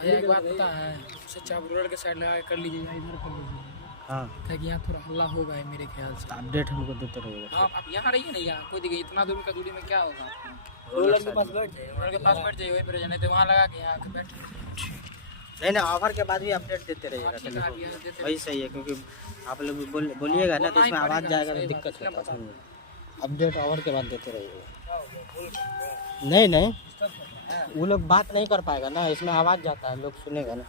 भैया एक बात पता है, उससे चाप रोड के साइड लगा कर लीजिए या इधर कर लीजिए। हाँ, क्या कि यहाँ थोड़ा हल्ला होगा है मेरे ख्याल से। अपडेट हमको देते रहिएगा। हाँ, आप यहाँ रहिए ना, यहाँ कोई दिक्कत, इतना दूर का दूरी में क्या होगा आपको। रोलर के पास रोलर के पास बैठ जाइए, वहीं पर जाना, तो वहाँ लगा के यहाँ आके बैठ। नहीं नहीं, ऑफर के बाद भी अपडेट देते रहिएगा। ठीक है, आप यहाँ देते वही सही है, क्योंकि आप लोग बोलिएगा ना तो इसमें आवाज़ जाएगा तो दिक्कत होता है। अपडेट ऑफर के बाद देते रहिएगा। नहीं नहीं, वो लोग बात नहीं कर पाएगा ना, इसमें आवाज़ जाता है, लोग सुनेगा ना।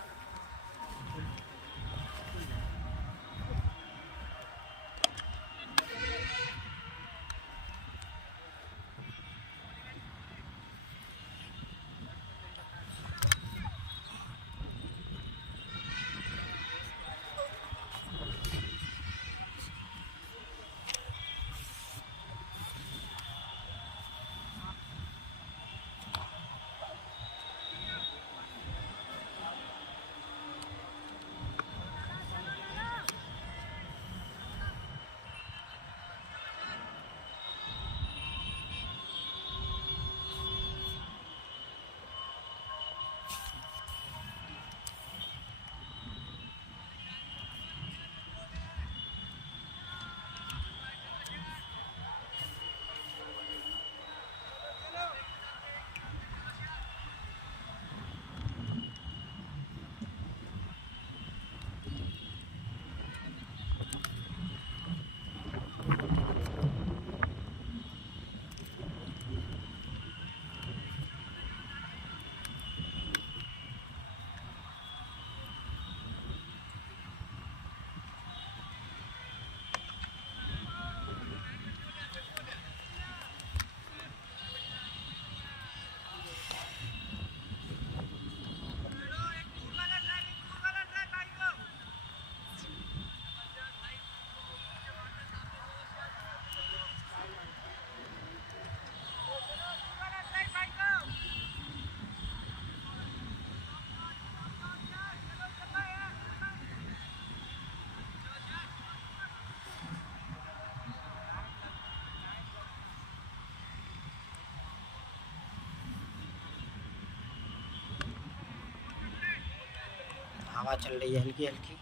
हवा चल रही है हल्की हल्की।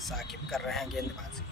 साकिब कर रहे हैं गेंदबाजी।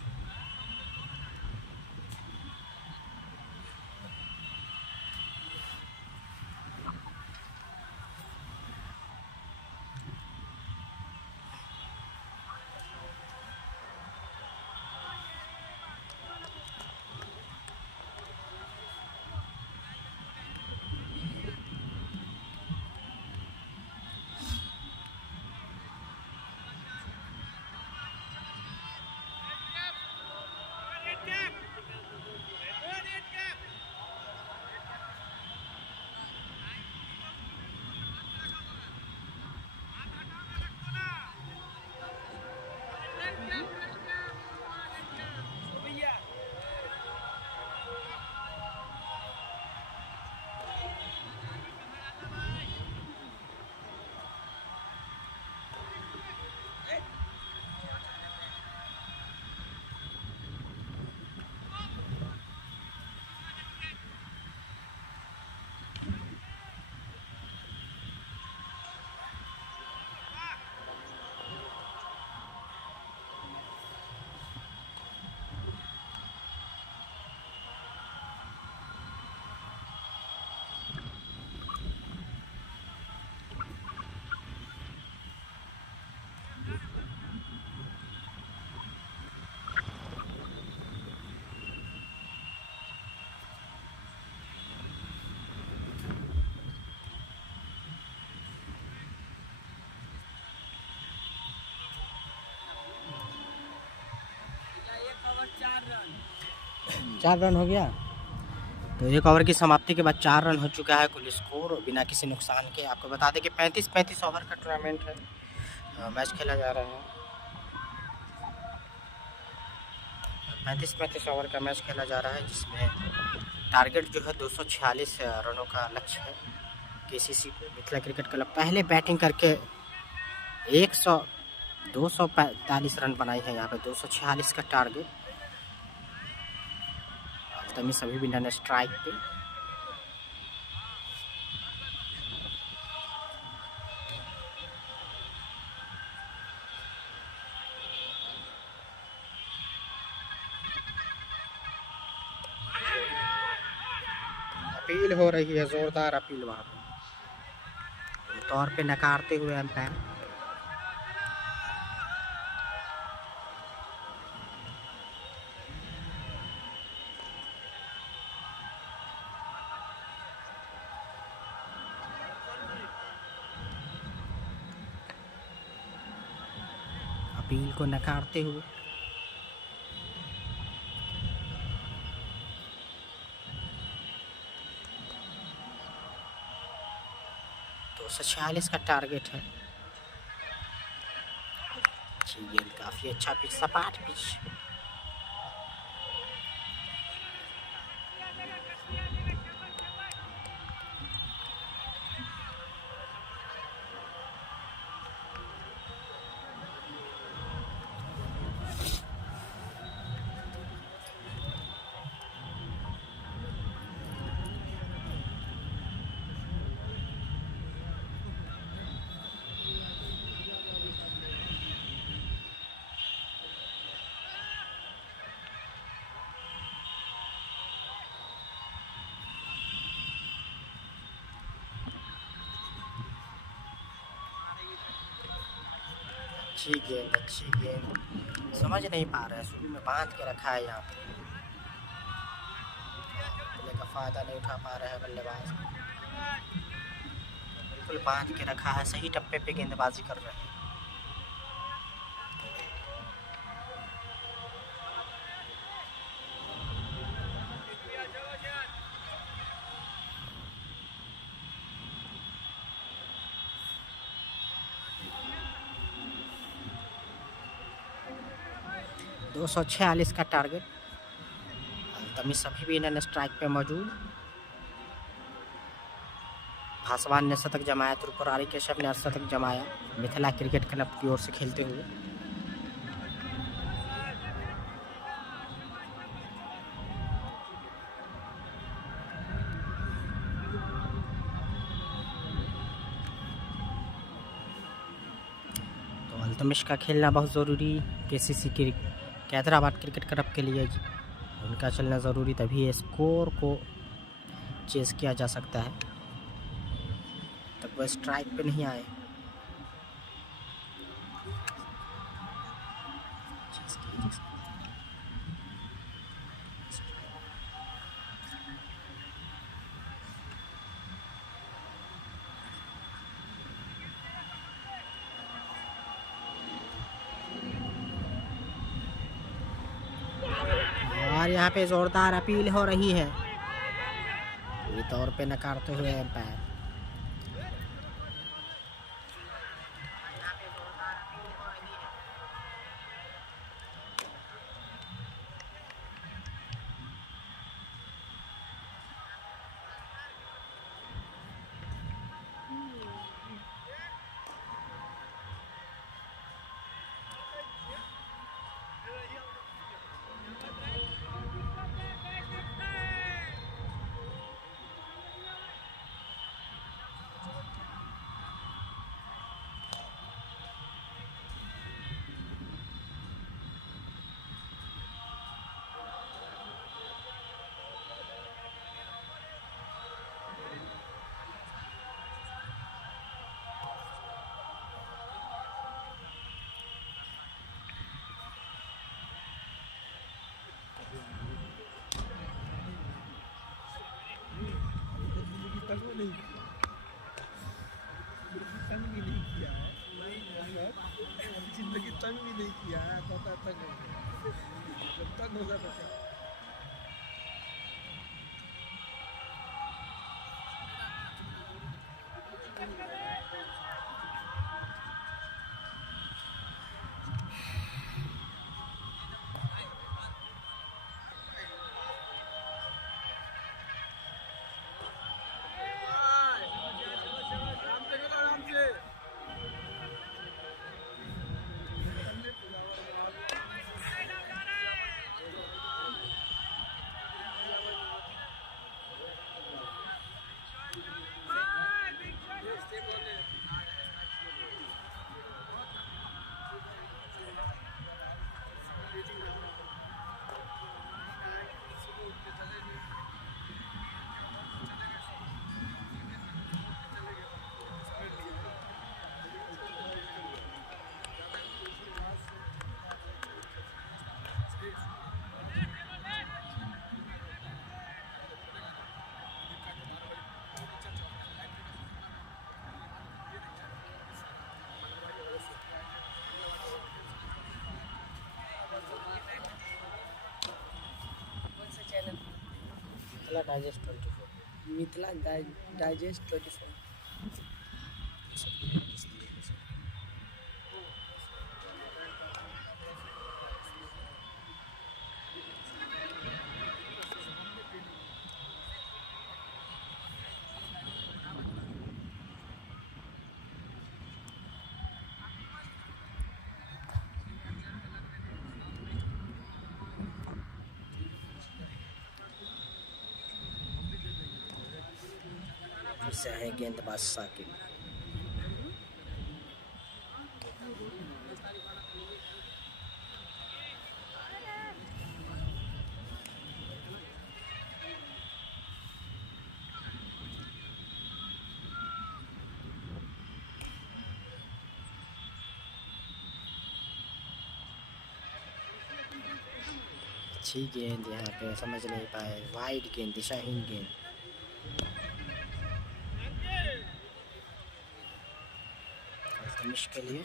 चार रन हो गया। तो एक ओवर की समाप्ति के बाद 4 रन हो चुका है कुल स्कोर बिना किसी नुकसान के। आपको बता दें कि 35-35 ओवर का टूर्नामेंट है, मैच खेला जा रहा है। 35-35 ओवर का मैच खेला जा रहा है, जिसमें टारगेट जो है 246 रनों का लक्ष्य है केसीसी को। मिथिला क्रिकेट क्लब पहले बैटिंग करके 245 रन बनाई है, यहाँ पे 246 का टारगेट। तभी सभी भी नन स्ट्राइक पे। अपील हो रही है, जोरदार अपील वहां पे तौर पे नकारते हुए अंपायर। अपील को नकारते हुए 246 का टारगेट है। गेंद काफी अच्छा पिच, सपाट पिच। अच्छी गेंद समझ नहीं पा रहे, शुरू में बांध के रखा है यहाँ पे, बल्ले का फायदा नहीं उठा पा रहे हैं बल्लेबाज। बिल्कुल बांध के रखा है, सही टप्पे पे गेंदबाजी कर रहे हैं। दो 246 का टारगेट। तभी सभी भी इन्होंने स्ट्राइक पे मौजूद। भासवान ने शतक जमाया, त्रिपुरारी केशव ने अर्धशतक जमाया मिथिला क्रिकेट क्लब की ओर से खेलते हुए। तो अल्तमिश का खेलना बहुत ज़रूरी केसीसी की हैदराबाद क्रिकेट क्लब के लिए उनका चलना ज़रूरी, तभी स्कोर को चेस किया जा सकता है। तक वह स्ट्राइक पे नहीं आए। और यहाँ पे जोरदार अपील हो रही है, पूरी तौर पे नकारते हुए एम्पायर। जिंदगी तंग भी नहीं किया है, तोता तंग हो गया, जब तंग होगा तो क्या। मिथिला डाइजेस्ट 24। मिथिला डाइजेस्ट 24। फिर से है गेंदबाज साकिब। अच्छी गेंद यहाँ पे समझ नहीं पाए, वाइड गेंद, दिशाहीन गेंद। के लिए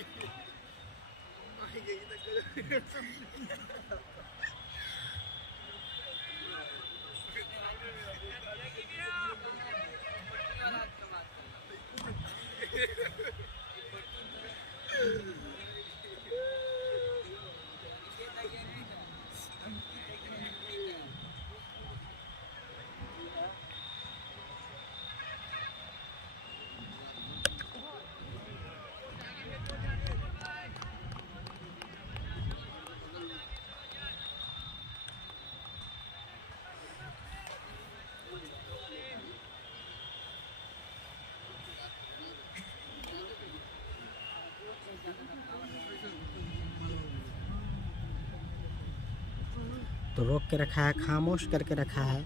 तो रोक के रखा है, खामोश करके रखा है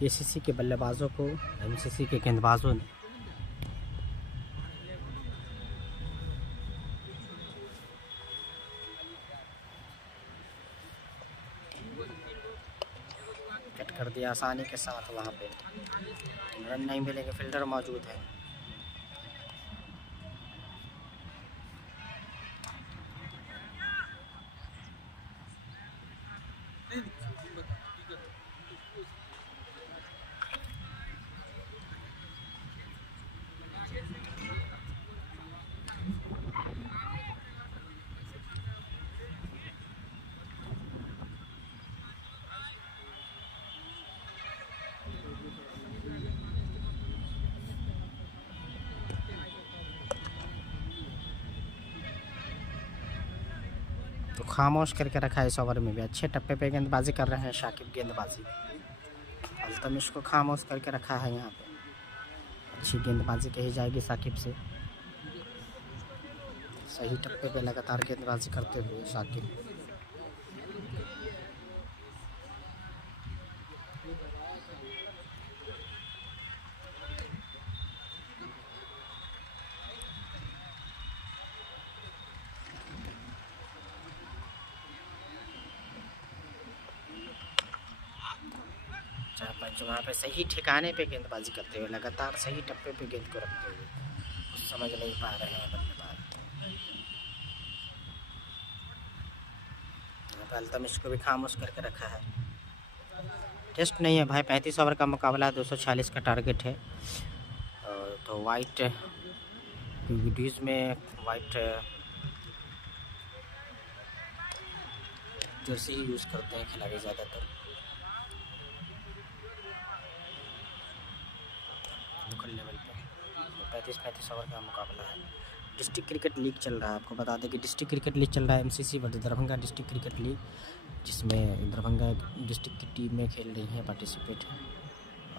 केसीसी के बल्लेबाजों को एमसीसी के गेंदबाजों ने। कट कर दिया आसानी के साथ, वहाँ पे रन नहीं मिलेंगे, फील्डर मौजूद है। तो खामोश करके रखा है इस ओवर में भी। अच्छे टप्पे पे गेंदबाजी कर रहे हैं शाकिब गेंदबाजी। अल्तमिश को खामोश करके रखा है यहाँ पे। अच्छी गेंदबाजी कही जाएगी शाकिब से। सही टप्पे पे लगातार गेंदबाजी करते हुए शाकिब। पंच वहाँ पे सही ठिकाने पे गेंदबाजी करते हुए, लगातार सही टप्पे पे गेंद को रखते हुए, कुछ समझ नहीं पा रहे हैं बल्लेबाज। यहाँ पे अल्तमिश को भी खामोश करके रखा है। टेस्ट नहीं है भाई, 35 ओवर का मुकाबला, 246 का टारगेट है। तो वाइट वीडियोज़ में वाइट जर्सी ही यूज़ करते हैं खिलाड़ी ज़्यादातर। लोकल लेवल पे 35 ओवर का मुकाबला है। डिस्ट्रिक्ट क्रिकेट लीग चल रहा है। आपको बता दें कि डिस्ट्रिक्ट क्रिकेट लीग चल रहा है MCC versus Darbhanga district cricket league, जिसमें दरभंगा डिस्ट्रिक्ट की टीम में खेल रही हैं, पार्टिसिपेट है।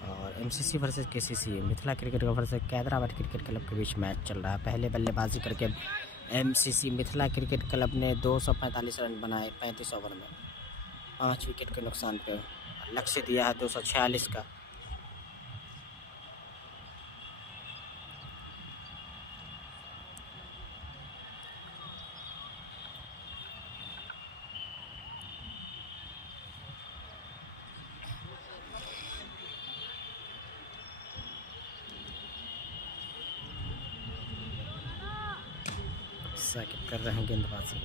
और MCC versus KCC Mithila cricket versus Hyderabad cricket club के बीच मैच चल रहा है। पहले बल्लेबाजी करके एमसीसी मिथिला क्रिकेट क्लब ने 245 रन बनाए 35 ओवर में, 5 विकेट के नुकसान पे। लक्ष्य दिया है 246 का। साकिब कर रहे हैं गेंदबाजी।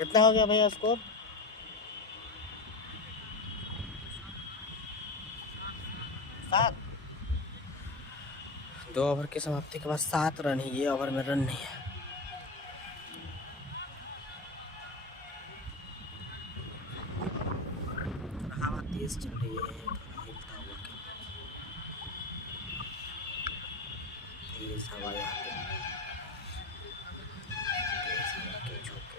कितना हो गया भैया स्कोर? 7। 2 ओवर की समाप्ति के बाद 7 रन ही, ये ओवर में रन नहीं है। हवा तेज चल रही है, थोड़ा हिलता हुआ तेज हवा यहाँ पे, तेज हवा के झोंके।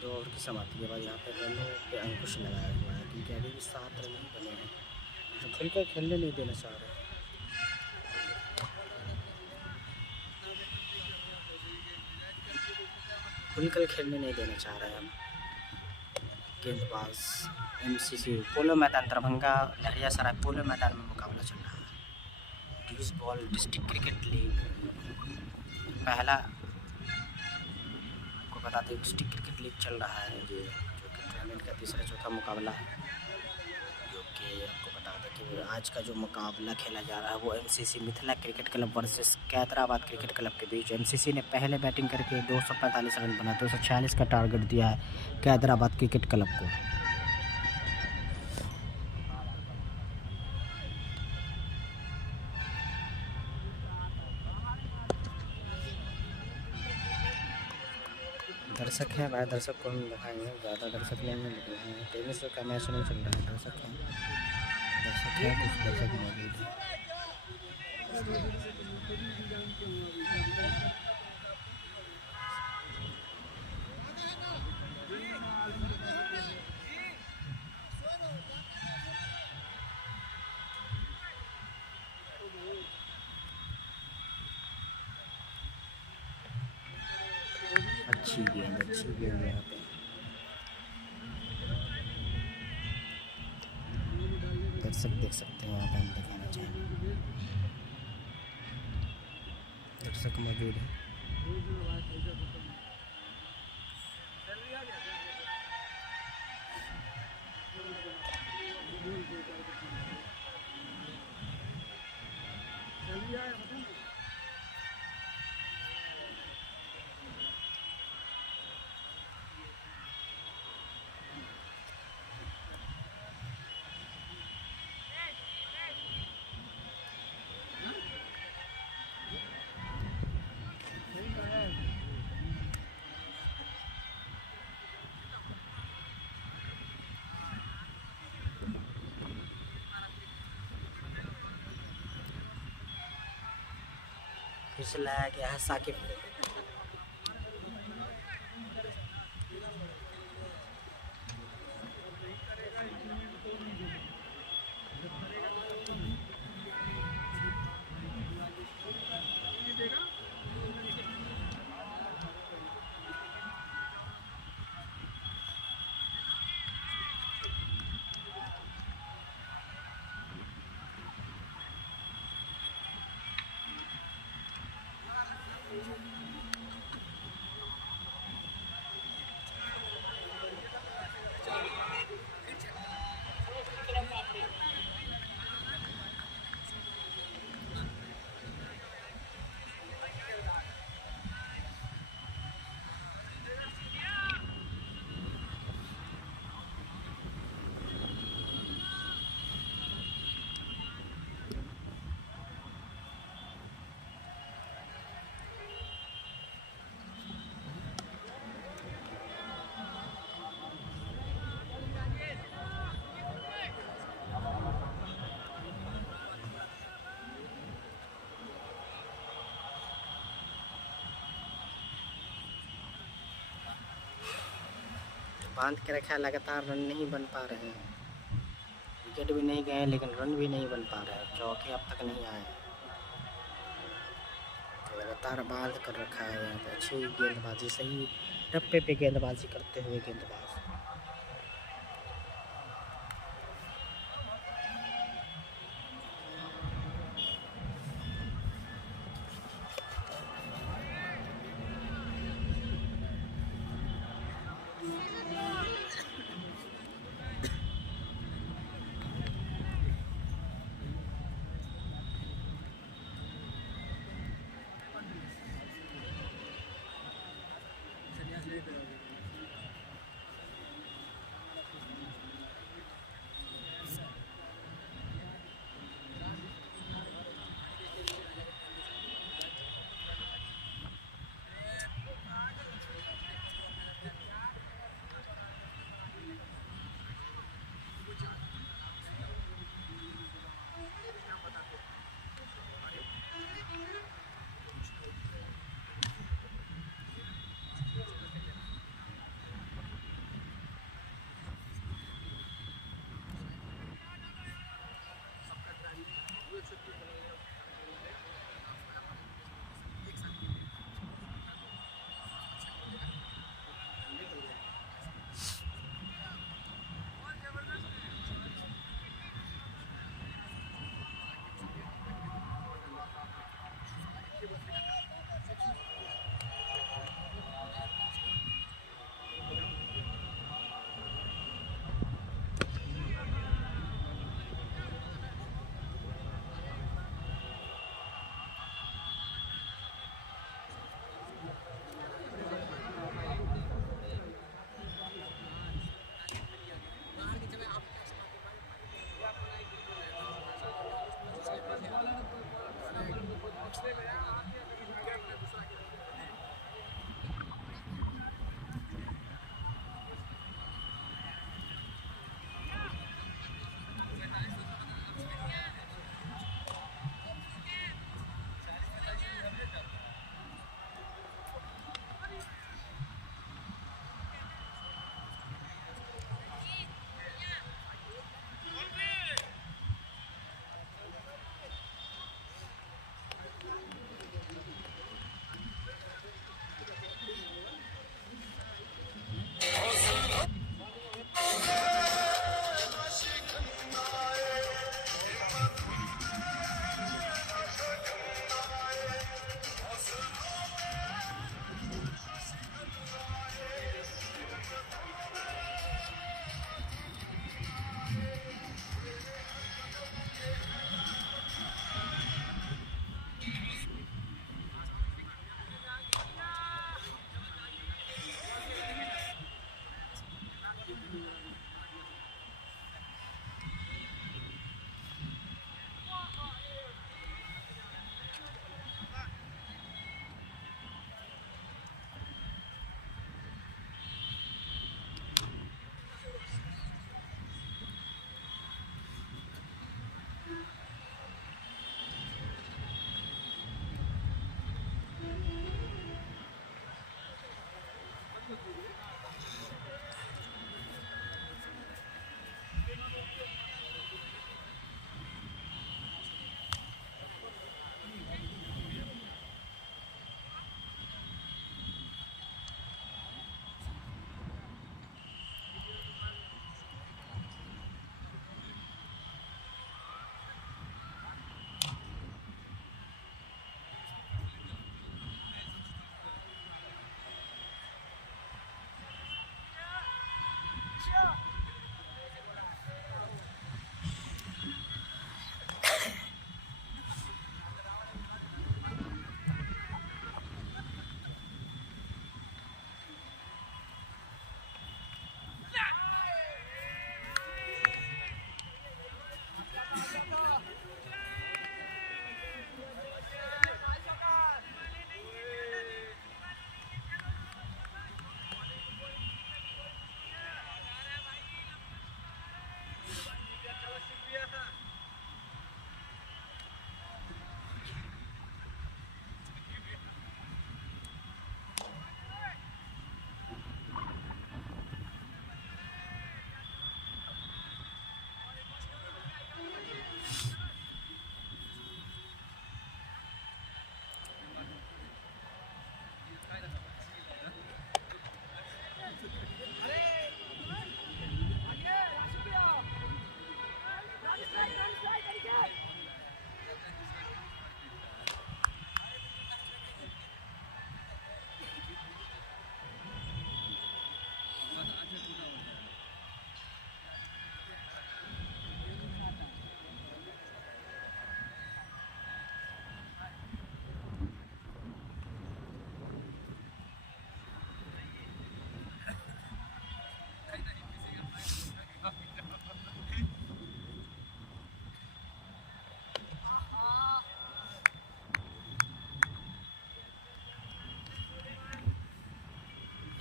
दो ओवर की समाप्ति के बाद यहाँ पे रनों पे अंकुश लगाया हुआ है, क्योंकि अभी भी 7 रन ही बने हैं, तो खुलकर खेलने नहीं देना चाह रहे हैं। खुलकर खेलने नहीं देना चाह रहे हैं हम। गेंदबाज MCC पोलो मैदान दरभंगा लहरियासराय पोलो मैदान में मुकाबला चल रहा है। ड्यूस बॉल डिस्ट्रिक्ट क्रिकेट लीग पहला बताते हैं, डिस्ट्रिक्ट क्रिकेट लीग चल रहा है जो कि टूर्नामेंट का तीसरा चौथा मुकाबला है, जो कि आपको बता दें कि आज का जो मुकाबला खेला जा रहा है वो MCC Mithila cricket club versus Hyderabad cricket club के बीच। MCC ने पहले बैटिंग करके 245 रन बना 246 का टारगेट दिया है कैदराबाद क्रिकेट क्लब को। दर्शक हैं भाई, दर्शक को हम दिखाएंगे, ज़्यादा दर्शक नहीं है लेकिन टेनिस का मैच नहीं चल रहा है, दर्शक हैं, कुछ दर्शक मौजूद हैं। अच्छी गेंद यहाँ पे दर्शक देख सकते हैं, यहाँ पर हम दिखाना चाहेंगे, दर्शक मौजूद है। फिर से लाया गया है साकिब को। बांध के रखा है, लगातार रन नहीं बन पा रहे हैं। विकेट भी नहीं गए लेकिन रन भी नहीं बन पा रहे हैं। चौके अब तक नहीं आए, लगातार बांध कर रखा है। यहाँ पे अच्छी गेंदबाजी, सही टप्पे पे गेंदबाजी करते हुए गेंदबाज।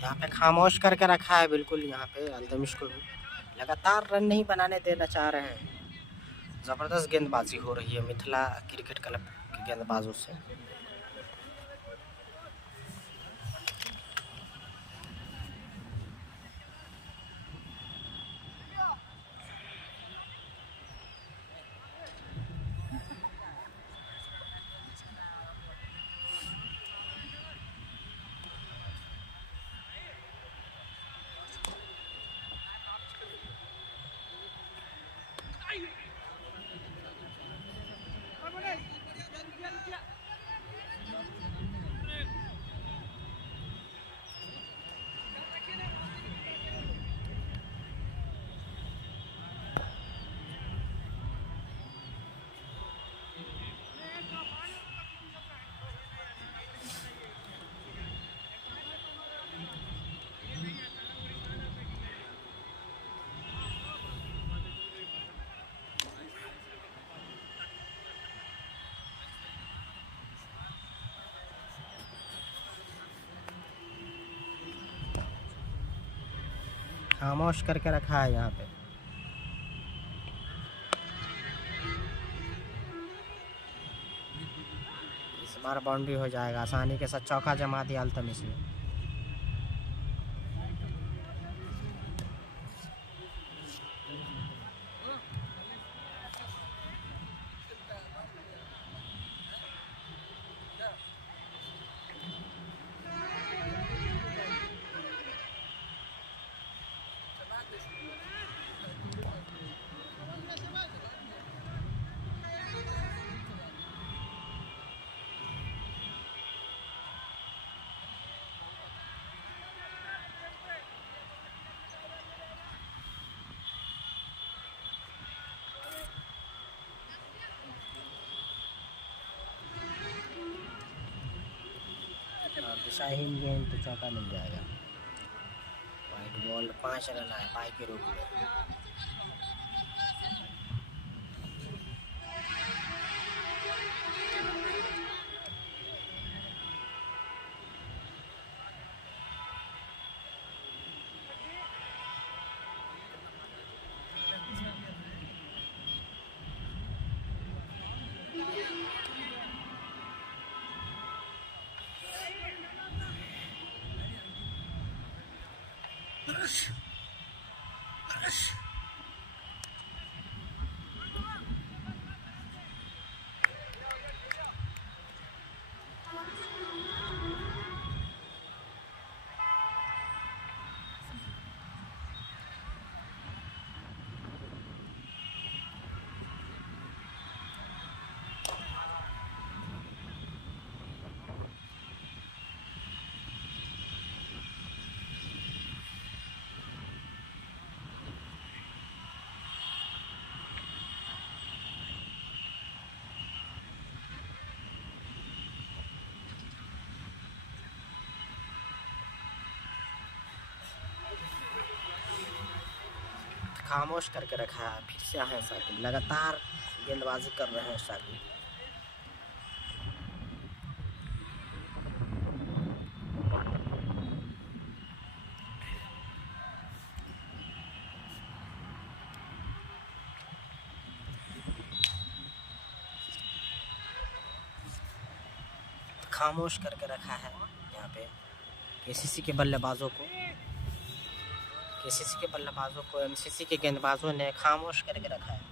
यहाँ पे खामोश करके रखा है बिल्कुल। यहाँ पे अल्तमिश को भी लगातार रन नहीं बनाने देना चाह रहे हैं। ज़बरदस्त गेंदबाजी हो रही है मिथिला क्रिकेट क्लब के गेंदबाजों से। खामोश करके रखा है यहाँ पे। इस बार बाउंड्री हो जाएगा। आसानी के साथ चौका जमा दिया अल्तमिश ने। दिशाहीन गेंद तो चौका मिल जाएगा। वाइट बॉल 5 रन आए पाई के रूप में। खामोश करके रखा है। फिर से है साकिब, लगातार गेंदबाजी कर रहे हैं साकिब। खामोश करके रखा है यहाँ पे केसीसी के बल्लेबाजों को। केसीसी के बल्लेबाजों को एमसीसी के गेंदबाजों ने खामोश करके रखा है।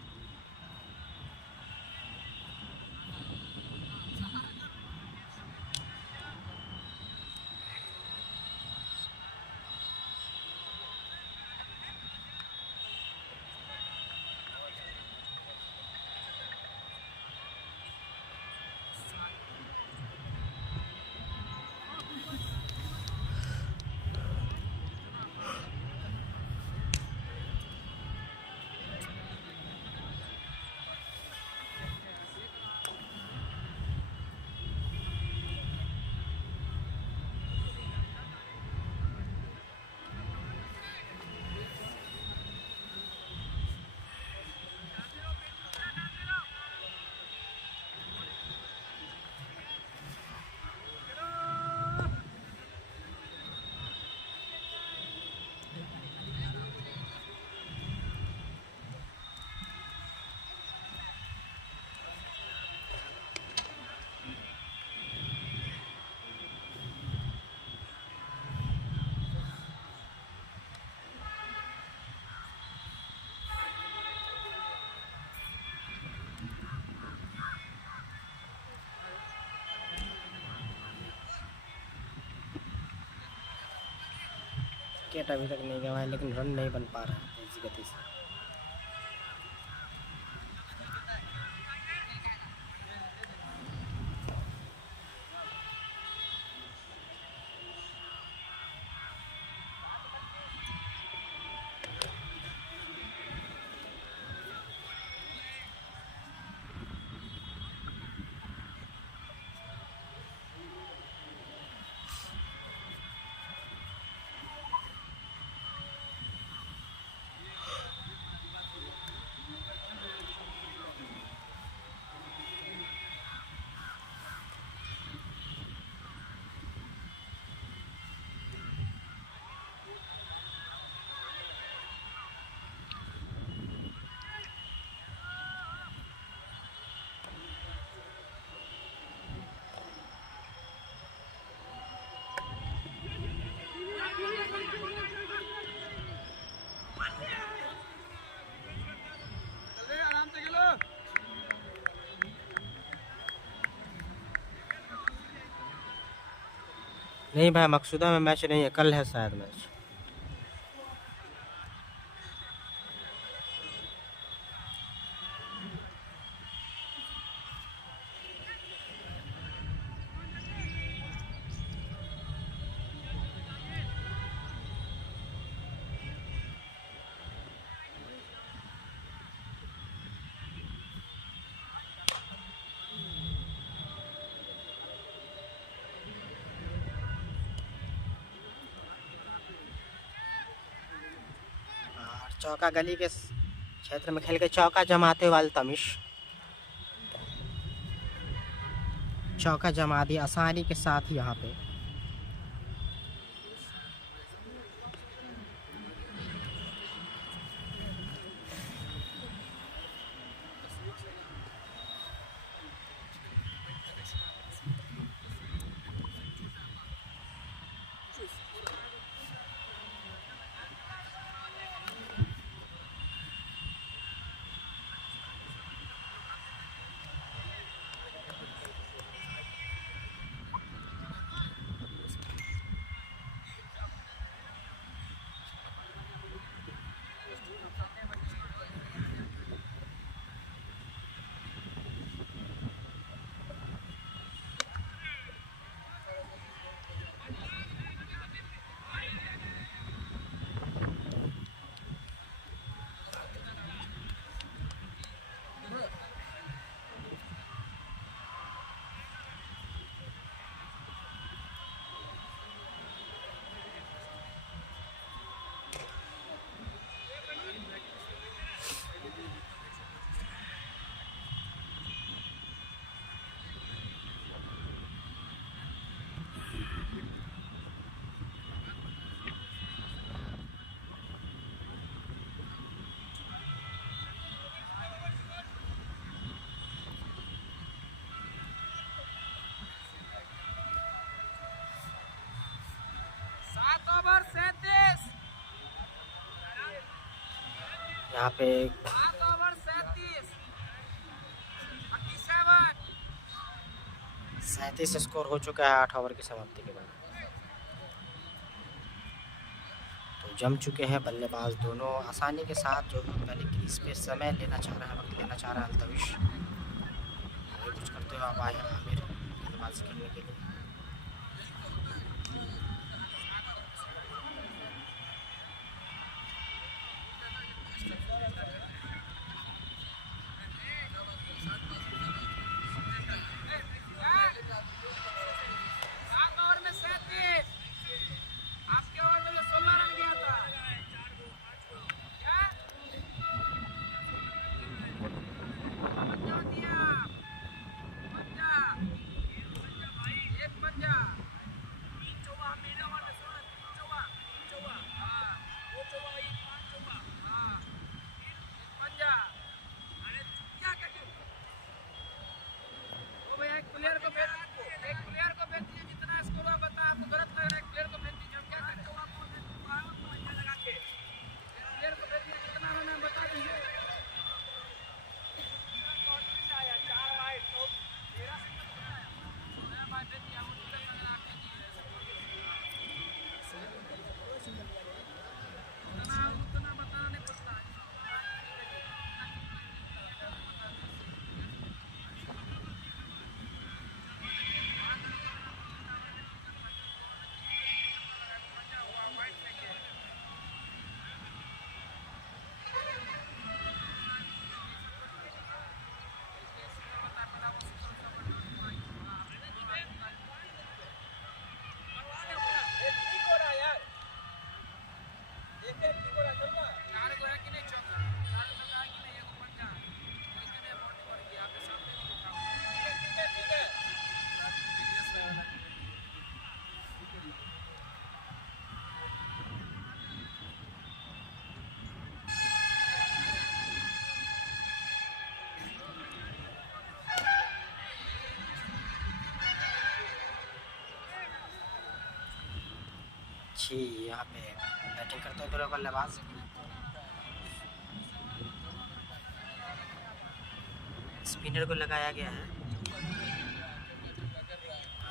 विकेट अभी तक नहीं गया है, लेकिन रन नहीं बन पा रहा है तेजी गति से। नहीं भाई, मकसूदा में मैच नहीं है, कल है शायद मैच। चौका गली के क्षेत्र में खेल के चौका जमाते वाले तमिश चौका जमा दी आसानी के साथ यहाँ पे। यहाँ पे 37 स्कोर हो चुका है 8 ओवर की समाप्ति के बाद। तो जम चुके हैं बल्लेबाज दोनों आसानी के साथ, जो पहले क्रीज पे समय लेना चाह रहा है, वक्त लेना चाह रहा है अल्तविश। कुछ करते हुए आप आए हैं आमिर बल्लेबाजी खेलने के लिए। अच्छी यहाँ पे बैटिंग करते हैं दोनों बल्लेबाज। स्पिनर को लगाया गया है,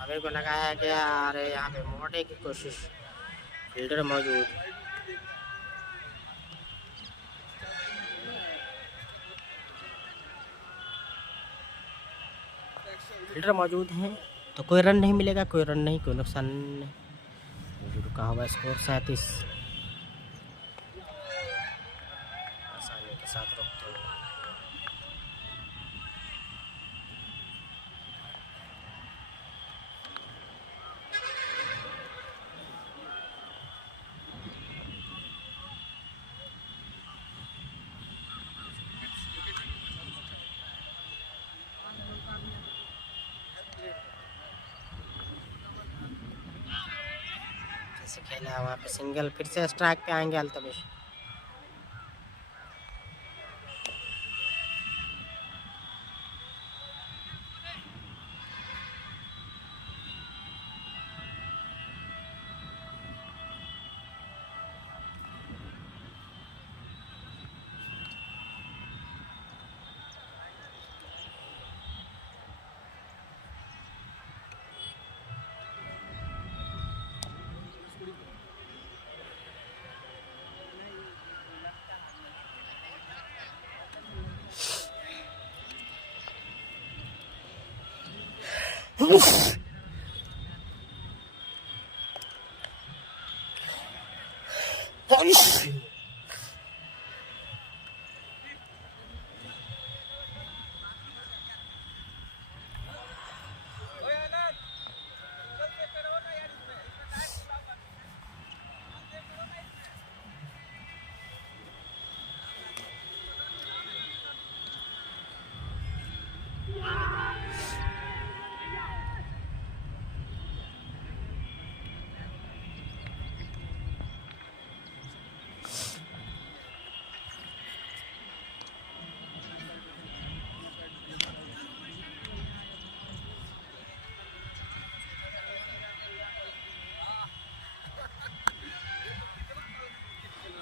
आमिर को लगाया गया। अरे यहाँ पे मोड़ने की कोशिश, फील्डर मौजूद। फील्डर मौजूद हैं तो कोई रन नहीं मिलेगा, कोई रन नहीं, कोई नुकसान नहीं। रुका हुआ स्कोर 37। आसानी के साथ रोकते हुए जैसे खेला वहाँ पे सिंगल, फिर से स्ट्राइक पे आएंगे अल्तमिश।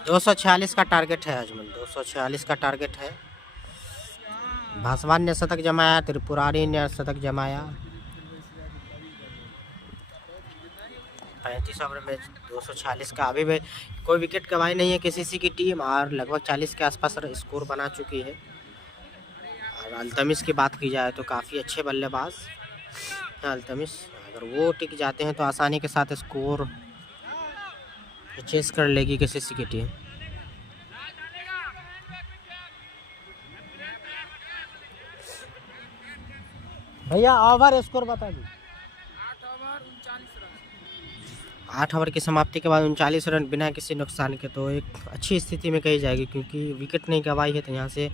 दो 246 का टारगेट है अजमल, 246 का टारगेट है। भासवान ने शतक जमाया, त्रिपुरारी ने शतक जमाया। 35 ओवर में 246 का। अभी भी कोई विकेट गंवाई नहीं है किसी की टीम, और लगभग 40 के आसपास स्कोर बना चुकी है। और अल्तमिश की बात की जाए तो काफ़ी अच्छे बल्लेबाज हैं अल्तमिश। अगर वो टिक जाते हैं तो आसानी के साथ स्कोर चेस कर लेगी किसी की टीम। भैया ओवर स्कोर बता दी। 8 ओवर की समाप्ति के बाद 39 रन बिना किसी नुकसान के, तो एक अच्छी स्थिति में कही जाएगी, क्योंकि विकेट नहीं गंवाई है। तो यहाँ से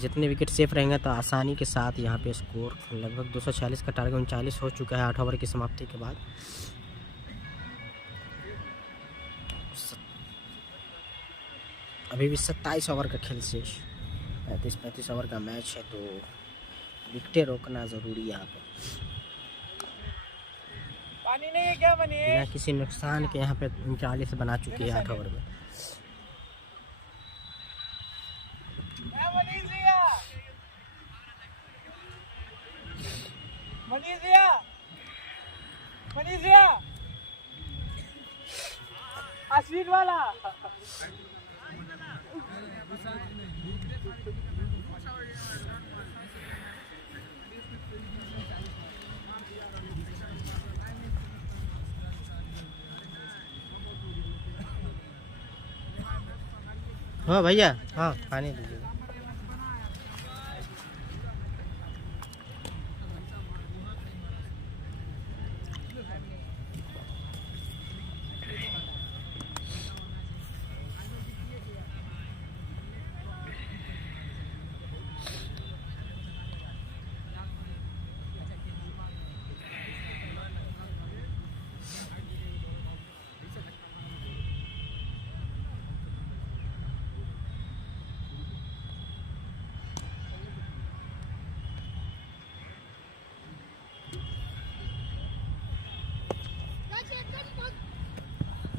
जितने विकेट सेफ रहेंगे तो आसानी के साथ यहाँ पे स्कोर लगभग 246 का टारगेट 39 हो चुका है 8 ओवर की समाप्ति के बाद। अभी भी 27 ओवर का खेल शेष, 35 ओवर का मैच है, तो विकेटें रोकना ज़रूरी है यहाँ पे। पानी नहीं है क्या बनी? बिना किसी नुकसान के यहाँ पे 39 बना चुकी है 8 ओवर में। अश्विन वाला हाँ भैया, हाँ पानी दीजिए।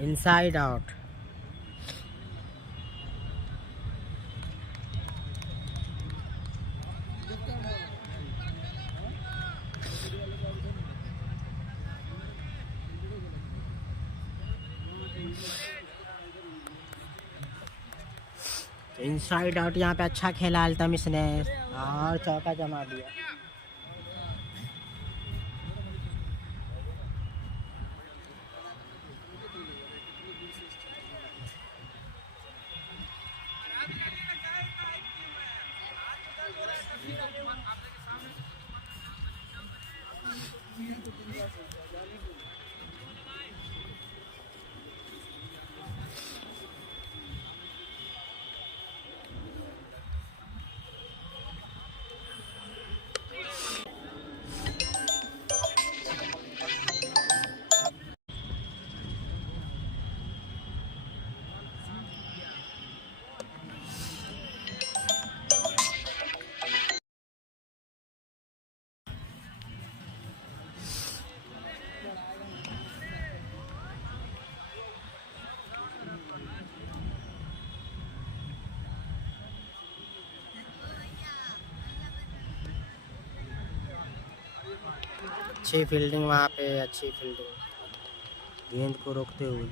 Inside out. इनसाइड आउट यहाँ पे अच्छा खेला अल्तमिश ने और चौका जमा दिया। अच्छी फील्डिंग वहाँ पे, अच्छी फील्डिंग गेंद को रोकते हुए।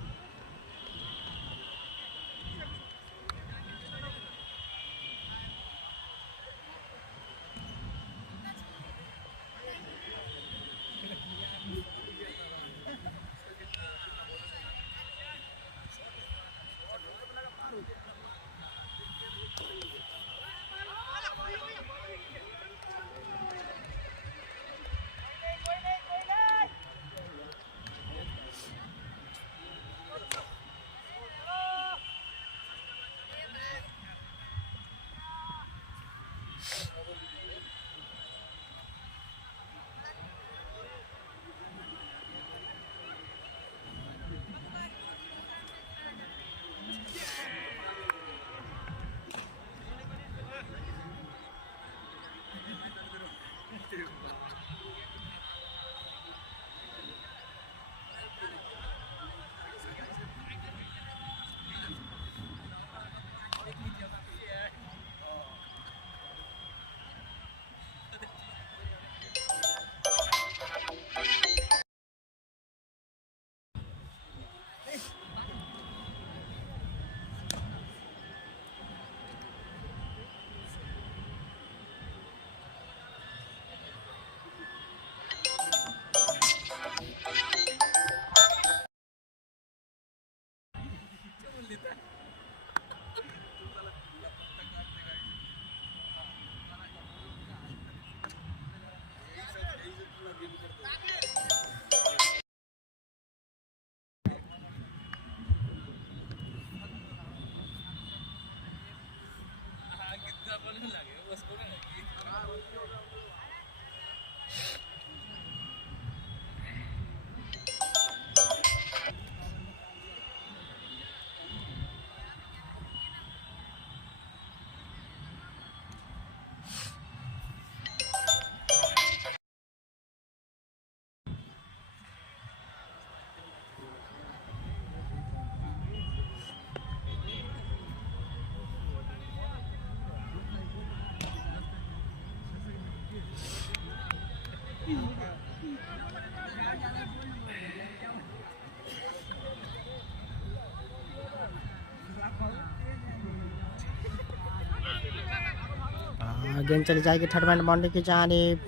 गेंद चली जाएगी थर्ड मैन बाउंड्री की जानिब,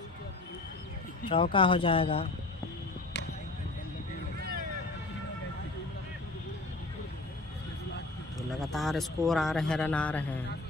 चौका हो जाएगा। तो लगातार स्कोर आ रहे हैं, रन आ रहे हैं।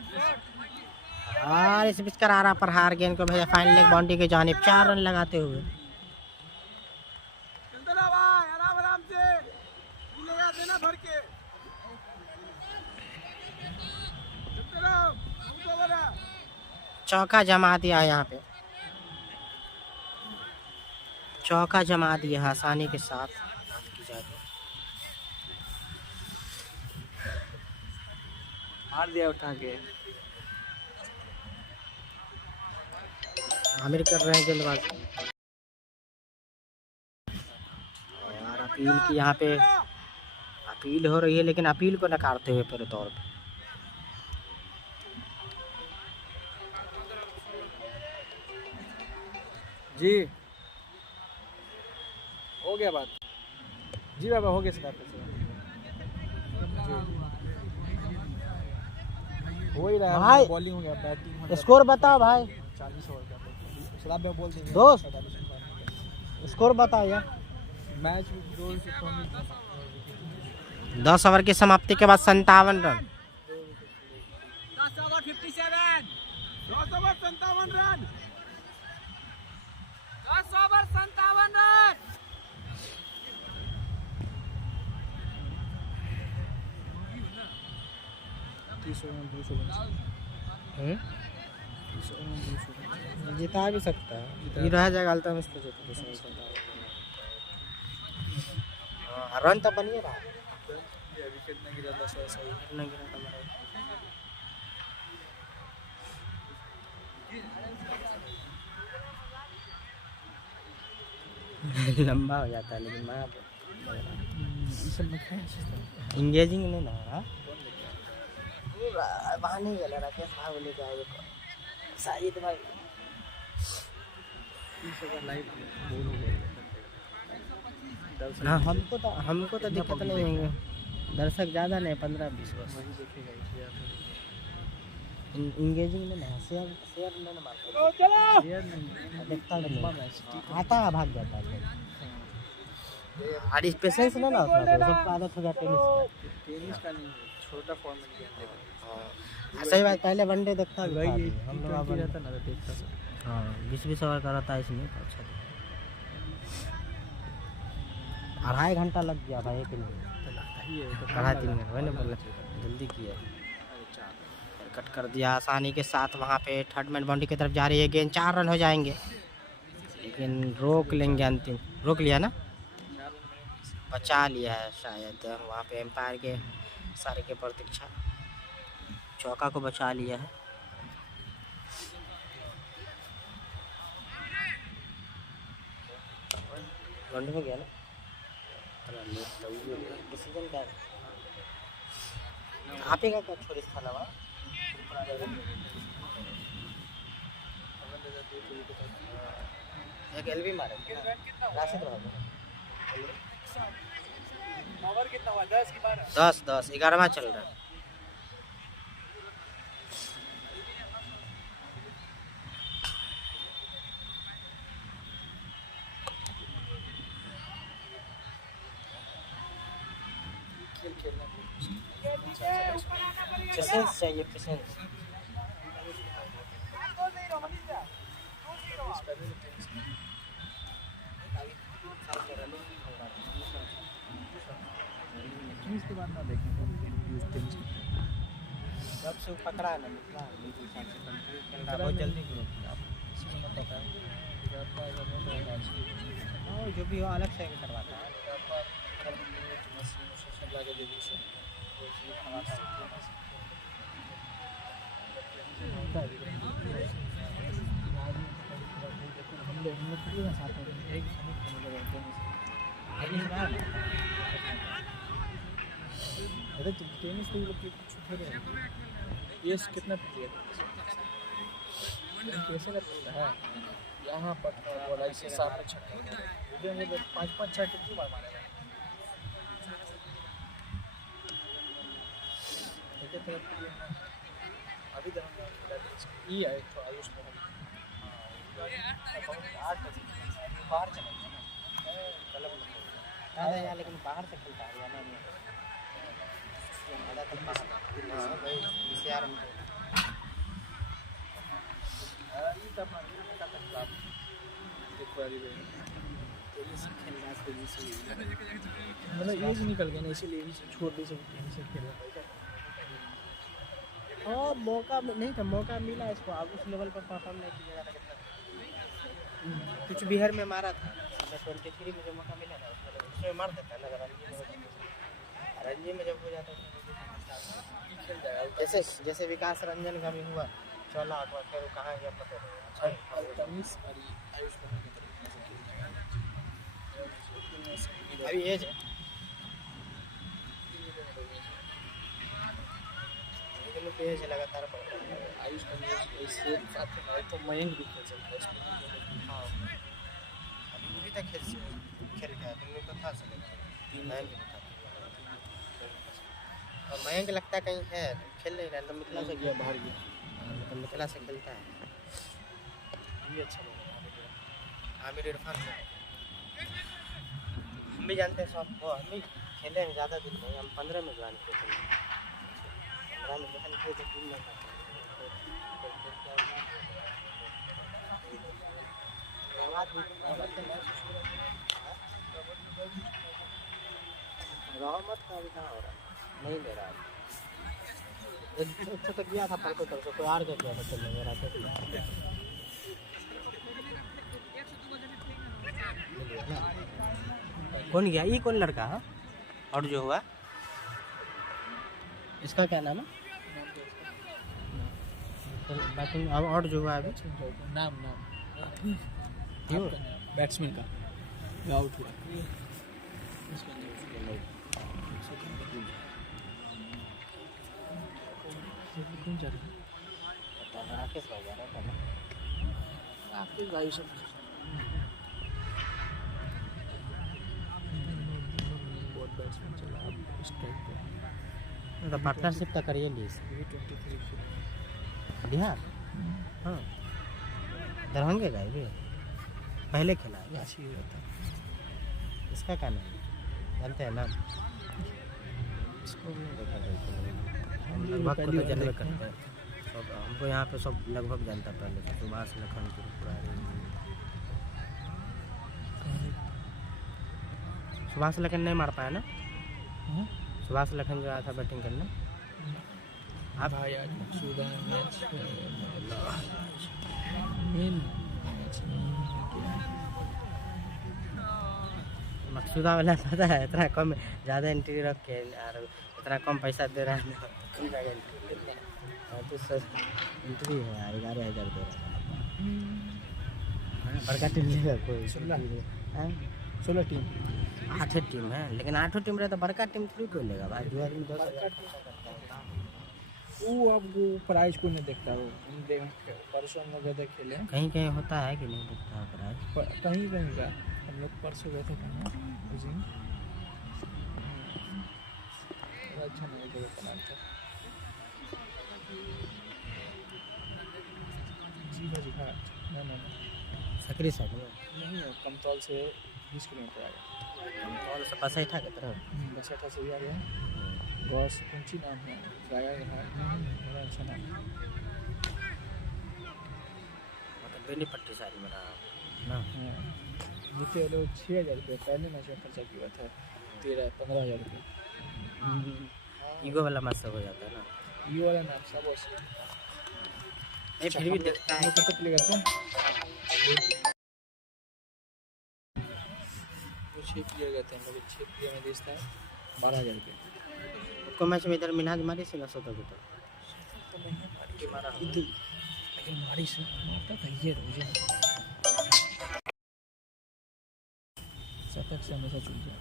और इस बीच करारा पर हार गेंद को भेजा फाइनल लेग बाउंड्री के जानिब 4 रन लगाते हुए। चलते रहो भाई, आराम आराम से मिलेगा देना भर के। चलते रहो, हमको बड़ा चौका जमा दिया यहाँ पे, चौका जमा दिया आसानी के साथ बात की जाए तो। मार दिया उठा के। आमिर कर रहे हैं गेंदबाजी और अपील की यहाँ पे अपील हो रही है, लेकिन अपील को नकारते हुए पूरे तौर पे। जी हो गया बात। जी बाबा हो गया इस बात पे। हो ही रहा भाई, है, बॉलिंग हो गया, बैटिंग स्कोर बताओ भाई। 40 ओवर का सलाब में बोल देंगे दोस्त स्कोर बताओ यार। मैच 10 ओवर की समाप्ति के बाद 57 run. 10 over 57 10 over 57 run 10 over 57 run. जिता भी सकता है, ये रह जाएगा अल्तमश को जीत। रन तो बनिए रहा, विकेट नहीं गिरा था सही। नहीं गिरा था हमारा। लंबा हो जाता है, लेकिन मैं इंगेजिंग नहीं ना रहा। वहाँ नहीं गया राकेश भाग लेके आए शायद भाई। हाँ, हमको तो दिक्कत नहीं है, दर्शक ज़्यादा नहीं, 15-20 बस। इंगेजिंग में ना शेयर नहीं ना मारता, देखता नहीं आता है, भाग जाता है। और पेशेंस नहीं ना होता, सबको आदत हो जाती है टेनिस का नहीं, छोटा फॉर्मेट गेम देखो। सही बात, पहले वनडे देखता हम लोग रहता ना देखता था। हाँ, 20-20 ओवर का रहता है इसमें। अच्छा, 2.5 घंटा लग गया भाई, एक नहीं 2.5-3 घंटा मैंने बोला, जल्दी किया, कट कर दिया आसानी के साथ। वहाँ पे थर्ड मैन बाउंड्री की तरफ जा रही है गेंद, 4 रन हो जाएंगे, लेकिन रोक लेंगे अंतिम। रोक लिया ना, बचा लिया है शायद, वहाँ पे एम्पायर के सारे के प्रतीक्षा, चौका को बचा लिया है। रन हो गया ना, डिसीजन क्या है? आप ही का क्या छोड़ी था ना, एक एलबी मारे राशिद रहा। ओवर कितना हुआ? 10 की 12? 10 11वां चल रहा है। पेशेंस चाहिए, पेशेंस। इसके बाद ना देखें जब से पकड़ा है ना निकला, बहुत जल्दी ग्रो किया। हाँ, जो भी हो अलग से करवाता है। अरे तो टेनिस तो लोग कुछ ये कितना कैसे लगता है यहाँ पर बोला इसे 7 छक्के 5-5 छक्के क्यों मारेगा? अभी तक ये है तो आयुष को बाहर चला यार, लेकिन बाहर से खेलता है यार, मतलब एज निकल गया ना, इसीलिए छोटे से खेल रहा है। हाँ मौका नहीं था, मौका मिला इसको, अब उस लेवल पर परफॉर्म नहीं कीजिएगा तो कितना कुछ बिहार में मारा था 23 में जो मौका मिला ना उसमें मार देता है ना, रणजी में जब हो जाता है जैसे विकास रंजन का भी हुआ 6 लाख फिर कहाँ गया पता नहीं। अभी एज है एज लगातार बढ़ रहा है। आयुष का इससे साथ में तो मयंक भी खेल सकता है इसमें। हाँ अभी भी तक खेल गया तुमने तो था मयंक भी था और मयंक लगता कहीं है खेल नहीं रहा, तो मिथिला से गया बाहर गया, तो मिथिला से खेलता है ये अच्छा लगा। आमिर इरफान से हम भी जानते हैं सब वो, हम भी खेले हैं ज़्यादा दिन नहीं, हम 15 में ज्वाइन किए थे, 15 में ज्वाइन किए थे टीम में रहमत का भी कहाँ हो रहा नहीं ले रहा एक तो गया था परसों तरसों कोई और गया था चलने मेरा तो कौन गया ये कौन लड़का है और जो हुआ इसका क्या नाम है बैटिंग और जो हुआ अभी नाम क्यों बैट्समैन का आउट हुआ कौन जा रहा है राकेश भाई जा रहा था ना आपके भाई सब बहुत बैट्समैन चला अब स्ट्राइक पे तो पार्टनरशिप तो करिए ली 23 बिहार हाँ दरभंगे का भी पहले खेला है अच्छी रहता है इसका क्या नाम है जानते हैं नाम इसको नहीं देखा हम लगभग को तो जानवे करते हैं सब हमको यहाँ पे सब लगभग जानता पहले से सुभाष लखन त्रिपुरारी सुभाष लखन नहीं मार पाया ना सुभाष लखन जो आया था बैटिंग करने आप भाई आज मकसूदा मैच मेन मकसूदा वाला पता है इतना कम ज़्यादा एंट्री रख के और इतना कम पैसा दे रहा है तो एंट्री है यार 11,000 दे रहा है बड़का टीम लेगा कोई 16 टीम 8 टीम है लेकिन 8 टीम रहे तो बड़का टीम थोड़ी कोई लेगा भाई जो आदमी 10,000 वो अब वो प्राइज को नहीं देखता वो परसों हम लोग गए थे खेले कहीं कहीं होता है कि नहीं दिखता है प्राइज कहीं कहीं का हम लोग परसों गए थे कहीं उस दिन अच्छा नहीं जगह का नाम था जी घाट ना सकरी साइड में नहीं है कमतौल से 20 किलोमीटर आगे कौन सा बसैठा की तरफ बसैठा से भी आ गया बस ऊंची नाम है गाया है बड़ा अच्छा नाम है मतलब बेनीपट्टी साइड में रहा ना जीते लोग 6,000 रुपये पहले मैच में खर्चा किया था 15,000 रुपये ईगो वाला मैच हो जाता है ना ये वाला नाम सब नहीं फिर भी देखता है कितना प्लेयर से 6 प्लेयर गए थे हम लोग 6 प्लेयर में बेचता है 12,000 रुपये को मैच में इधर मिनाज मारी से ना सोता की तो नहीं मारा लेकिन मारी से मारता था ये मुझे शतक से हमेशा चूक जाए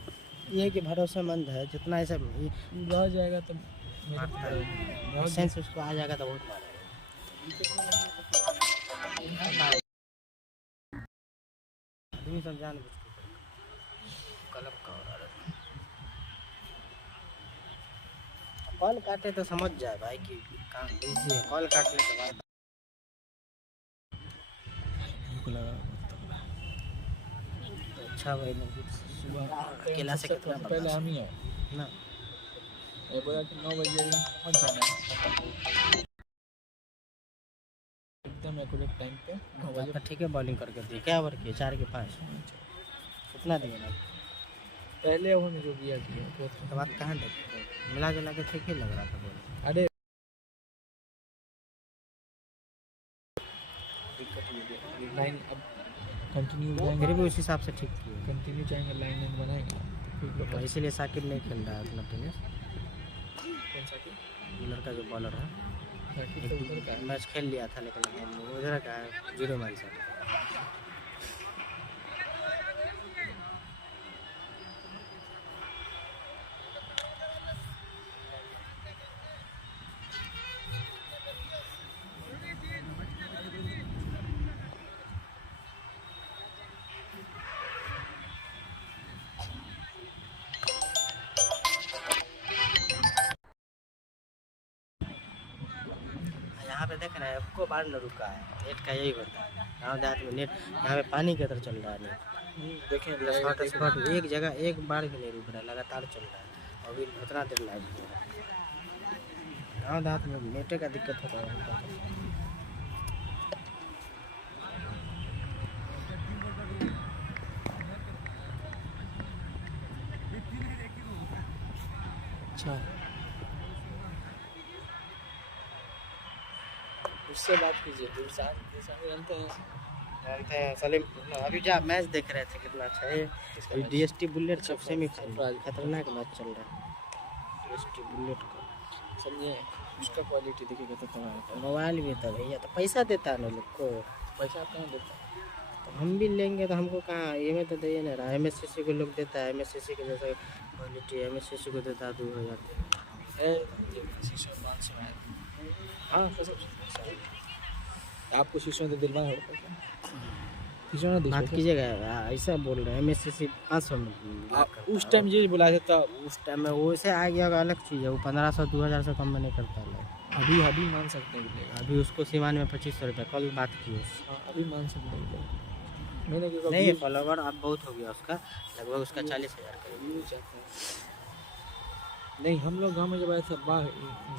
ये कि भरोसेमंद है जितना ऐसा रह जाएगा तो सेंस उसको आ जाएगा तो बहुत मारेगा आदमी सब जान बुझ के कलम का हो रहा है कॉल काटे तो समझ जाए भाई कि काम बिजी है कॉल काटने के बाद तो अच्छा भाई सुबह अकेला से कितना पहले हम ही हैं ना ये बोला कि 9 बजे पहुंच जाना है एकदम एकदम एक्यूरेट टाइम पे 9 बजे। तो ठीक है, बॉलिंग करके दिए। क्या ओवर किए? 4 के 5 कितना दिए ना? पहले ओवर में जो दिया किया वो तो बात कहाँ डर मिला जुला के ठीक ही लग रहा था बॉलिंग। अरे दिक्कत हो गई लाइन अब कंटिन्यू फिर जाएंगे, भी उस हिसाब से ठीक किए। कंटिन्यू जाएंगे लाइन बनाएंगे फिर इसीलिए साकिब नहीं खेल रहा है अपना टेनिस। कौन सा की बॉलर का जो बॉलर है बाकी तो उधर का है। मैच खेल लिया था, लेकिन उधर का है 0 माइल से। यहाँ पे देख रहे हैं आपको बार न रुका है, नेट का यही होता है गाँव देहात में। नेट यहाँ पे पानी की तरह चल रहा है नेट, देखें हॉट स्पॉट एक जगह एक बार भी नहीं रुक रहा है, लगातार चल रहा है। अभी उतना देर लाइव हो रहा है। गाँव देहात में नेट का दिक्कत होता है। अच्छा उससे बात कीजिए दिलशान जानते हैं सलीम अभी जो आप मैच देख रहे थे कितना अच्छा है। अभी डीएसटी बुलेट सब सेमीफाइनल खतरनाक मैच चल रहा है डीएसटी बुलेट का। समझे उसका क्वालिटी देखिएगा तो कमाल मोबाइल भी था भैया, तो पैसा देता है ना लोग को। पैसा कहाँ देता है। तो हम भी लेंगे तो हमको कहाँ ये में तो दे नहीं रहा। एमएससीसी को लोग देता है, एमएससीसी के जैसा क्वालिटी एमएससीसी को देता है 2000 है 500 है। हाँ कसम से आपको शीशों से दिलवाना होगा शीशों ना बात कीजिएगा। ऐसा बोल रहे हैं एमएससीसी 500 में उस टाइम ये बुलाया था उस टाइम में वो से आ गया होगा, अलग चीज़ है। वो 1500 2000 से कम में नहीं करता है। अभी अभी मान सकते हैं कि अभी उसको सीमान में 2500 रुपये कल बात की उससे। हाँ अभी मान सकते हैं मैंने क्योंकि नहीं फॉलोवर अब बहुत हो गया उसका, लगभग उसका 40,000 करीब। व्यू चाहते हैं नहीं हम लोग गाँव में जब आए थे बाहर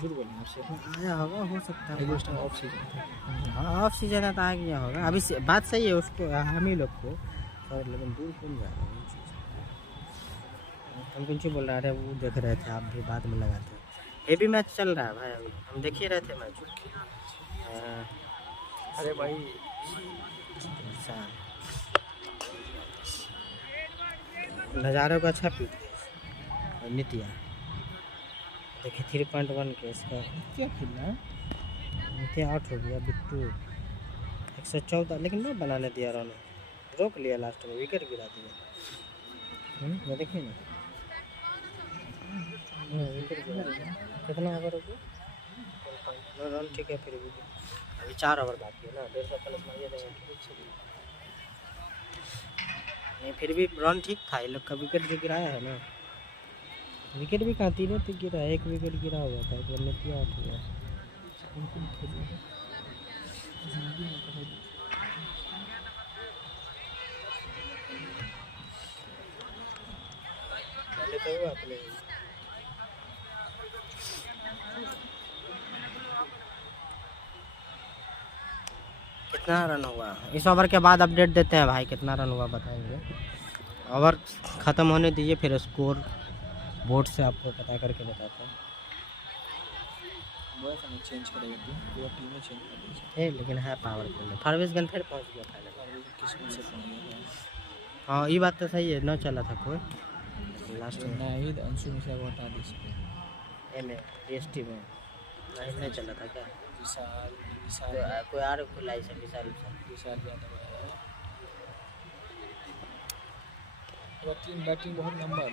झूठ बोलेंगे आपसे आया होगा, हो सकता है। उस टाइम ऑफ सीजन था। हाँ ऑफ सीजन है तो आ गया होगा। अभी बात सही है उसको हम ही लोग को, और लेकिन दूर कौन जा रहा है हम कुछ बोल रहे थे। वो देख रहे थे आप भी बाद में लगाते। हेवी मैच चल रहा है भाई, अभी हम देख ही रहे थे मैच। अरे भाई नज़ारों का अच्छा पीट नितिया देखिए 3.1 के इसका क्या खेलना है नितिया आउट हो गया। बिट्टू 114 लेकिन नहीं बनाने दिया रन, रोक लिया लास्ट में, विकेट गिरा दिया। देखिए ना विकेट गिरा दिया। कितना ओवर हो गया? रन ठीक है फिर भी अभी 4 ओवर बाकी है ना, 150 प्लस मारिए देंगे। नहीं फिर भी रन ठीक था। ये लोग का विकेट भी गिराया है ना, विकेट भी कहाँ तीनों तक गिरा, एक विकेट गिरा हुआ था तो नितिया आउट हो गया। तो हुआ अपने कितना रन हुआ इस ओवर के बाद अपडेट देते हैं भाई। कितना रन हुआ बताएंगे। ओवर ख़त्म होने दीजिए फिर स्कोर बोर्ड से आपको पता करके बताते हैं। चेंज करेगा पूरा टीम में चेंज कर देगा है लेकिन है पावरफुल। फॉरवेज फिर पहुंच गया फाइनल। किस्मत से पहुंच गया। हाँ ये बात तो सही है, न चला था कोई लास्ट में। नाहिद अंशु मिश्रा को हटा दी इसमें एम डीएसटी में नहीं चला था क्या? विशाल कोई और खुलाई से विशाल यादव है। बैटिंग बहुत लंबा है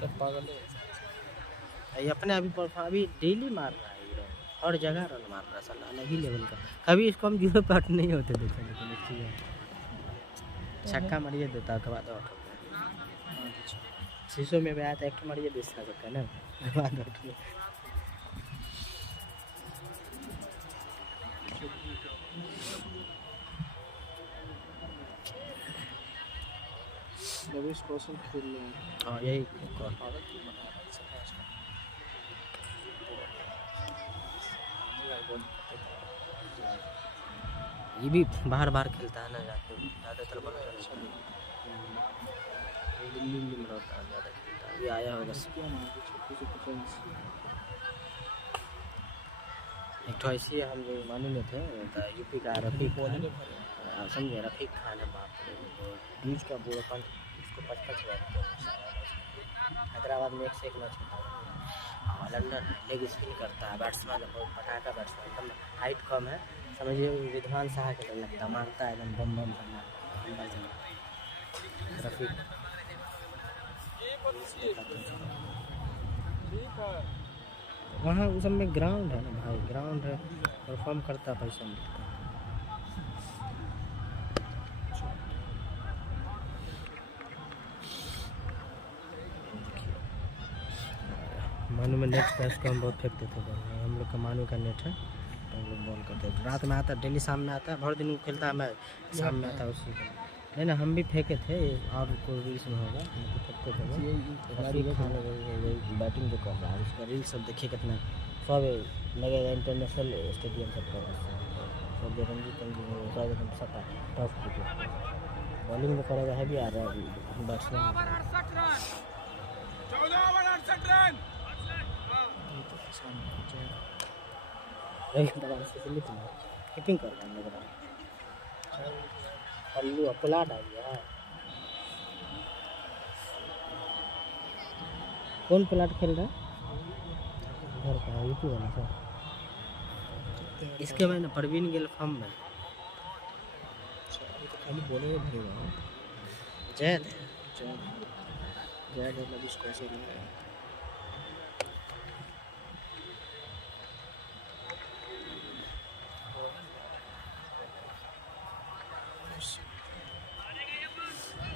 सब पागल है। ये अपने अभी डेली मार रहा है ये, हर जगह रन मार रहा है साला, अलग ही लेवल का। कभी इसको हम 0 पे आउट नहीं होते देखे, लेकिन अच्छी है छक्का मारिए देता के बाद आउट होता है। शीशो में भी आया था एक मारिए दूसरा छक्का ना बाद आउट हुआ। रवीश कौशल खेल रहे हैं। हाँ यही बहुत ये भी बाहर बाहर खेलता है ना जाके, ज़्यादातर बाहर रहता है। दिल्ली में रहता है, ज़्यादा खेलता है। अभी आया होगा। क्या नाम है छोटे से फ्रेंड्स एक तो ऐसे हम लोग मालूम नहीं थे, तो यूपी का रफीक खान, समझे रफीक खान है, बाप रे ड्यूज का बोला 55 हैदराबाद में 1 से 1 मैच होता है। लंदन है, लेग स्पिन करता है, बैट्समैन है, बहुत पटाखा बैट्समैन, एकदम हाइट कम है, समझिए विद्वान साहा के लगता, मारता है एकदम बम बम करना रफीक। वहाँ उस सब में ग्राउंड है ना भाई, ग्राउंड है, परफॉर्म करता, पैसा मिलता। मानू में नेट का इसको हम बहुत फेंकते थे बॉल, हम लोग का मानू का नेट है, तो हम लोग बॉल करते थे। रात में आता, डेली शाम में आता है, भर दिन वो खेलता है, मैं शाम में आता उसी को। नहीं ना, हम भी फेंके थे, और कोई रील्स में होगा, हम तो फेंकते थे। रफीक खान बैटिंग जो कर रहा है, उसका रील सब देखिए कितना, सब लगेगा इंटरनेशनल स्टेडियम सब कर रहा है, सब रणजी एकदम सटा टफ क्रिकेट। बॉलिंग में करेगा हैवी आ रहा है बैट्समैन। 14 over 68 run. कीपिंग कर रहा है लग रहा है। पल्लू प्लाट आ गया है। कौन प्लाट खेल रहा है? घर का यूपी वाला सर। इसके मैंने परवीन गिल फॉर्म में खाली बोले भरेगा जैद जैद मतलब इसको ऐसे नहीं है।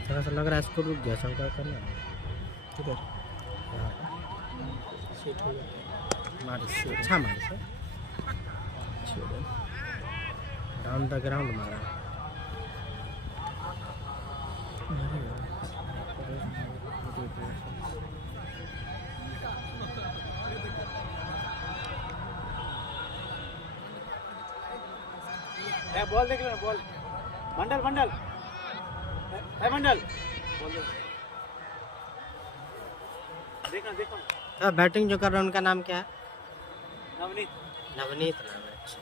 थोड़ा सा लग रहा है इसको रुक गया, चौका करना किधर यहाँ सेट हो गया मारिस अच्छा मारिस है, राउंड द ग्राउंड मारा। बॉल देख लो, बॉल मंडल मंडल है, मंडल देखना देखना। बैटिंग जो कर रहा है उनका नाम क्या है? नवनीत। नवनीत नाम है, अच्छा।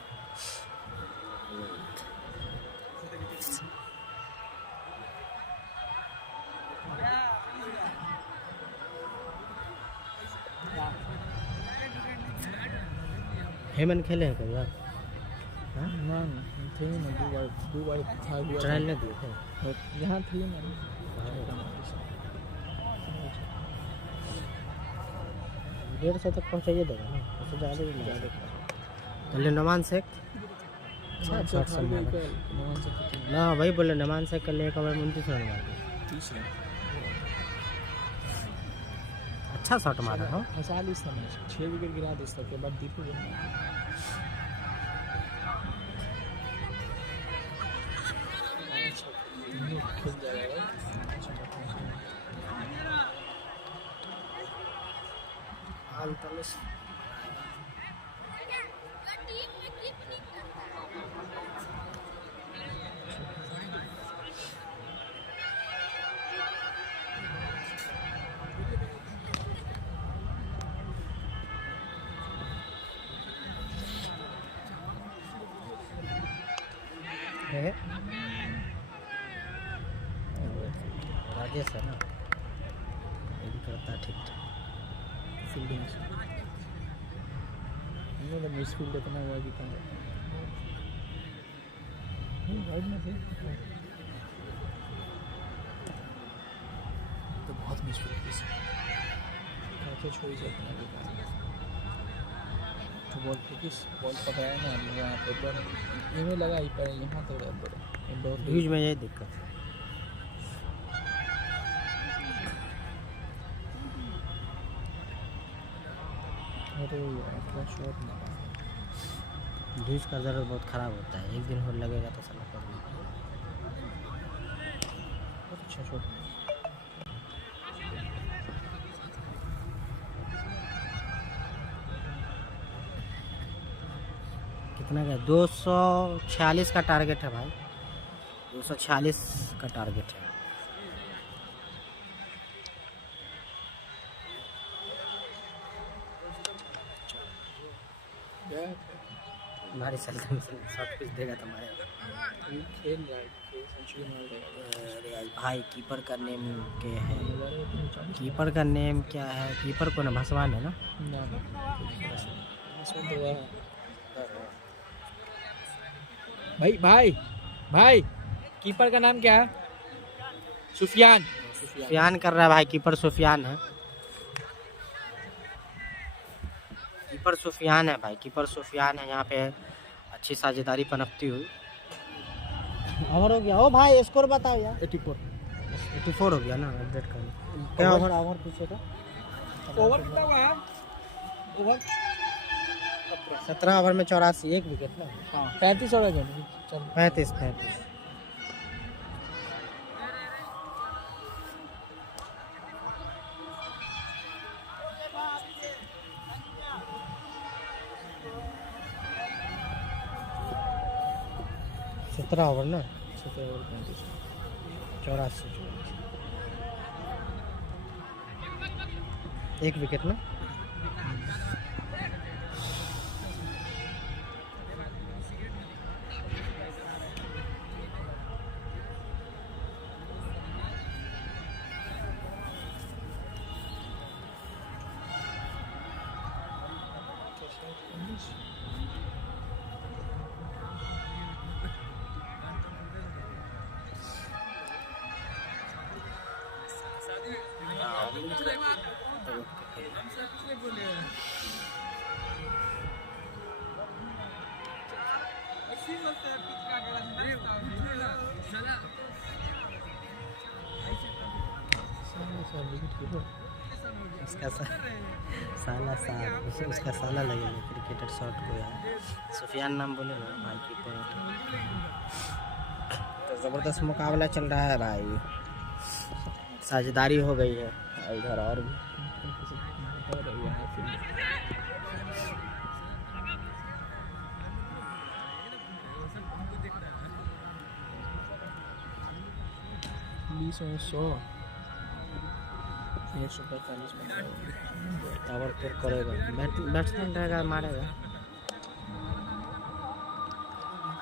हेमंत खेले हैं कभी आप? ना थे ना, दो बार था हुआ ट्रायल नहीं दिए थे? यहाँ थे ना। 150 तक पहुँचाइए देगा ना, उससे ज़्यादा भी नहीं। पहले नमान शेख अच्छा ना, वही बोले नमान शेख कल 1 ओवर में 29 रन मार दिए। 30 रन अच्छा शॉट मारा हो। 40 रन 6 विकेट गिरा दे, इसके बाद दीपू खेल जाएगा। है राजेश है ना, ये भी करता है ठीक ठाक फील्डिंग से मिस फील्ड इतना हुआ कि क्या वाइड में थे तो बहुत मिस फील्ड काफी छोड़ी जाती है तो बॉल पे किस बॉल पकड़ाया ना यहाँ पे बॉल इनमें लगा ही पर यहाँ तो इंडोर यूज में यही दिक्कत है। अरे यार क्या शॉट ना, ड्यूज का ज़रूर बहुत ख़राब होता है, एक दिन हो लगेगा तो साला कर बहुत अच्छा शॉट। कितना का 246 का टारगेट है भाई, 246 का टारगेट है। हमारी सल्तन सब कुछ देगा तुम्हारे। खेल रहा है, सेंचुरी मार देगा। अरे यार भाई कीपर का नेम क्या है? कीपर का नेम क्या है? कीपर को ना भसवान है ना? भाई भाई भाई कीपर का नाम क्या है? सुफियान। सुफियान कर रहा है भाई, कीपर सुफियान है। कीपर सुफियान है भाई, कीपर सुफियान है। यहाँ पे अच्छी साझेदारी पनपती हुई। ओवर हो गया। ओ भाई स्कोर बताओ यार। 84 हो गया ना, अपडेट कर। क्या ओवर पीछे का? ओवर कितना हुआ है? ओवर 17 ओवर में 84, 1 विकेट ना। हाँ 35 ओवर है। चल 35। 17 ओवर ना, 17 ओवर 35। 84, 1 विकेट ना। उसका साला उसका साला लगेगा क्रिकेटर शॉट को यार। सुफियान नाम बोले ना भाई कीपर। तो ज़बरदस्त मुकाबला चल रहा है भाई, साझेदारी हो गई है इधर। और भी टावर फिर करेगा, बैट्समैन रहेगा मारेगा।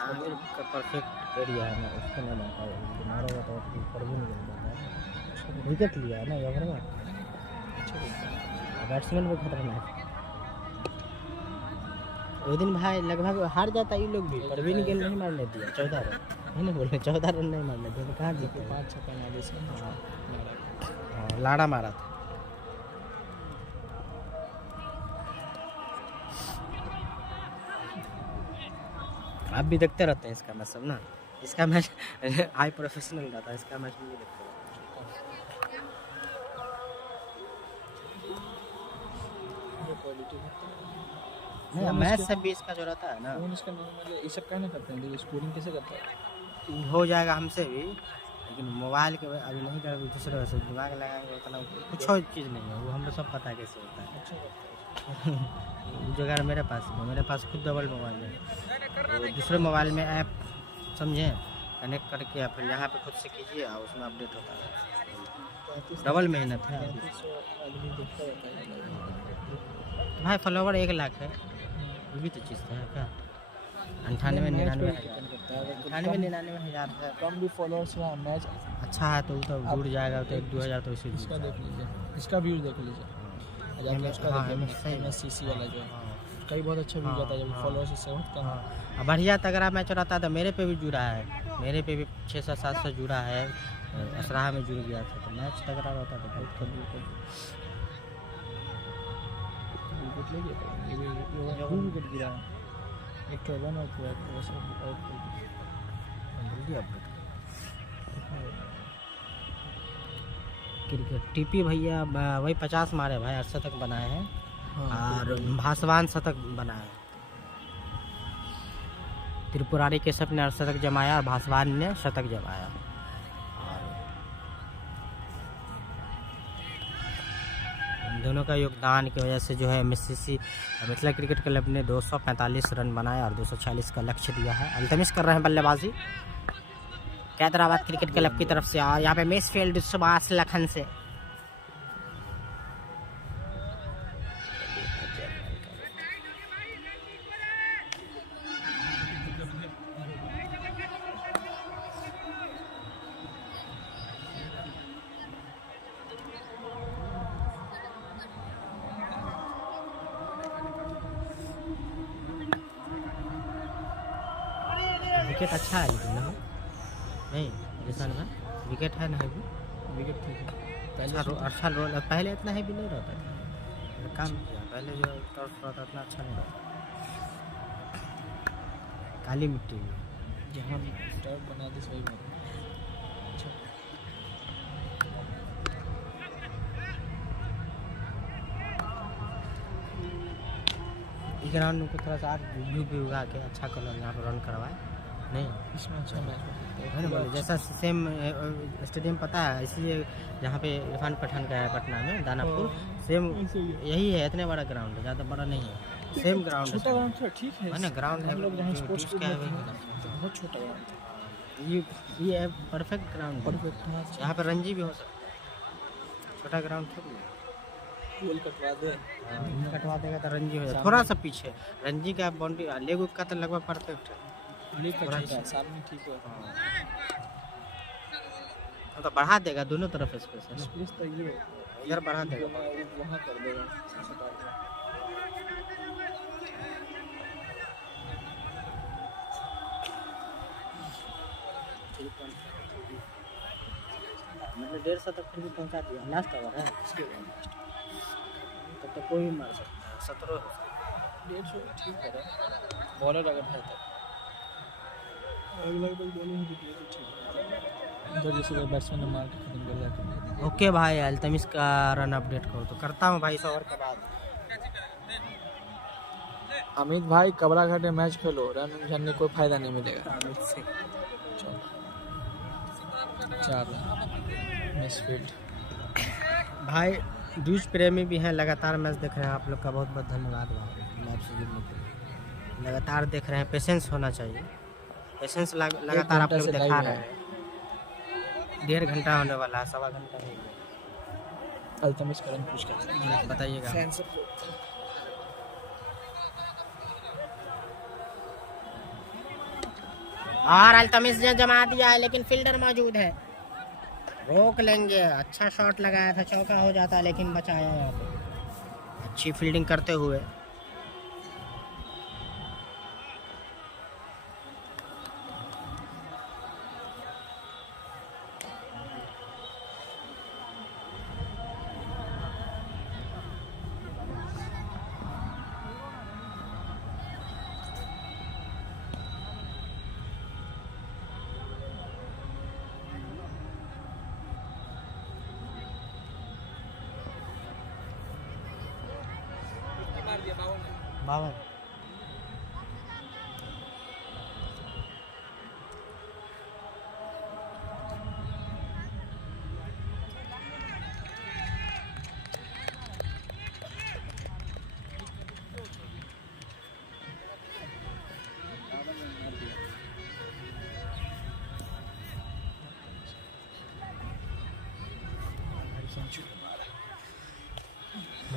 आमिर का परफेक्ट एरिया है ना, उसको नहीं मारता है। मारेगा तो ऊपर भी नहीं जाता। विकेट लिया है ना ओवर में, बैट्समैन भी खतरनाक। वो दिन भाई लगभग हार जाता ये लोग भी, पर भी नहीं गेंद नहीं मारने दिया। 14 रन है ना, बोले 14 रन नहीं मारने दिया। कहाँ जीते? 5 छक्का मारे से लाड़ा मारा था। आप भी देखते रहते हैं इसका मैच सब ना? इसका मैच हाई प्रोफेशनल रहता है, इसका मैच भी नहीं देखते। नहीं मैच सब भी इसका जो रहता है ना, फोन इसका नॉर्मल ये सब कहना करते हैं, स्कोरिंग कैसे करता है? हो जाएगा हमसे भी, लेकिन मोबाइल के अभी नहीं कर, दूसरे वैसे दिमाग लगाएंगे उतना कुछ और चीज़ नहीं है। वो हमको सब पता है कैसे होता है। जो अगर मेरे पास खुद डबल मोबाइल है, तो दूसरे मोबाइल में ऐप समझे कनेक्ट करके फिर यहाँ पे खुद से कीजिए और उसमें अपडेट होता है। डबल मेहनत है भाई। फॉलोवर 1 लाख है, ये भी तो चीज़ है क्या? 98-99 हज़ार है। कम भी फॉलोअर्स है, मैच अच्छा है तो वो तो जुड़ जाएगा, तो 1-2 हज़ार तो इसे इसका देख लीजिए, इसका व्यू देख लीजिए। MSCC वाला जो है कई बहुत अच्छा व्यू जाता है जब फॉलोअर्स इससे कम। हाँ बढ़िया तगड़ा मैच रहता है। तो मेरे पे भी जुड़ा है, मेरे पे भी 600-700 से जुड़ा है। असराहा में जुड़ गया था, तो मैच तगड़ा रहता था बहुत कभी विकेट गिरा है। एक तो रन आउट हुआ है, वैसे आउट क्रिकेट। टीपी भैया वही 50 मारे भाई, 8 शतक बनाए हैं। और भासवान शतक बनाए। त्रिपुरारी केशव ने 8 शतक जमाया और भासवान ने शतक जमाया। और दोनों का योगदान की वजह से जो है MSCC मिथिला क्रिकेट क्लब ने 245 रन बनाए और 246 का लक्ष्य दिया है। अल्तमिश कर रहे हैं बल्लेबाजी कैदराबाद क्रिकेट क्लब की तरफ से। और यहाँ पे मिस फील्ड सुभाष लखन से विकेट अच्छा है लेकिन ना नहीं जिसान का विकेट है ना है भी विकेट ठीक है। अच्छा रोल पहले इतना है भी नहीं रहता था, काम किया पहले जो टर्फ रहता इतना अच्छा नहीं रहता, काली मिट्टी में जहाँ टर्फ बना दी सही में अच्छा। ग्राउंड को थोड़ा सा व्यू भी उगा के अच्छा कलर यहाँ पर रन करवाए नहीं इसमें अच्छा मैच है ना बोले जैसा सेम स्टेडियम पता है इसलिए जहाँ पे इरफान पठान का है पटना में दानापुर सेम यही है, इतने बड़ा ग्राउंड है, ज़्यादा बड़ा नहीं है, सेम ग्राउंड छोटा ग्राउंड थोड़ा ठीक है ना ग्राउंड है, हम लोग जहाँ स्पोर्ट्स का है बहुत छोटा ग्राउंड था। ये परफेक्ट ग्राउंड परफेक्ट हाँ यहाँ पे रणजी भी हो सकता है, छोटा ग्राउंड थोड़ी गोल कटवा दे कटवा देगा तो रणजी हो जाएगा, थोड़ा सा पीछे रणजी का बाउंड्री लेग का तो लगभग परफेक्ट है, सामने ठीक है तो बढ़ा देगा दोनों तरफ स्पेस है स्पेस तो ये इधर बढ़ा देगा वहाँ कर देगा मतलब 150 तक फिर भी पहुँचा दिया, लास्ट ओवर है तब तो कोई भी मार सकता है, 17 150 ठीक है बॉलर अगर है तो अगला कोई बॉलिंग भी तो ठीक है इधर जैसे बैट्समैन ने मार के खत्म कर दिया। ओके भाई अल्तमिश का रन अपडेट करो तो करता हूँ भाई 100 ओवर के बाद। अमित भाई कबरा घाट में मैच खेलो, रन जानने कोई फायदा नहीं मिलेगा। अमित से 4 रन मिस फील्ड। भाई दूज प्रेमी भी हैं, लगातार मैच देख रहे हैं, आप लोग का बहुत बहुत धन्यवाद भाई लाइव से जुड़ने के लिए, लगातार देख रहे हैं, पेशेंस होना चाहिए, पेशेंस लगातार आप लोग दिखा रहे हैं। 1.5 घंटा होने वाला है, 1.25 घंटा हो गया। अल्तमिश का रन पूछ कर बताइएगा और अल्तमिश ने जमा दिया है लेकिन फील्डर मौजूद है, रोक लेंगे, अच्छा शॉट लगाया था, चौका हो जाता लेकिन बचाया यहाँ पे, अच्छी फील्डिंग करते हुए। बावन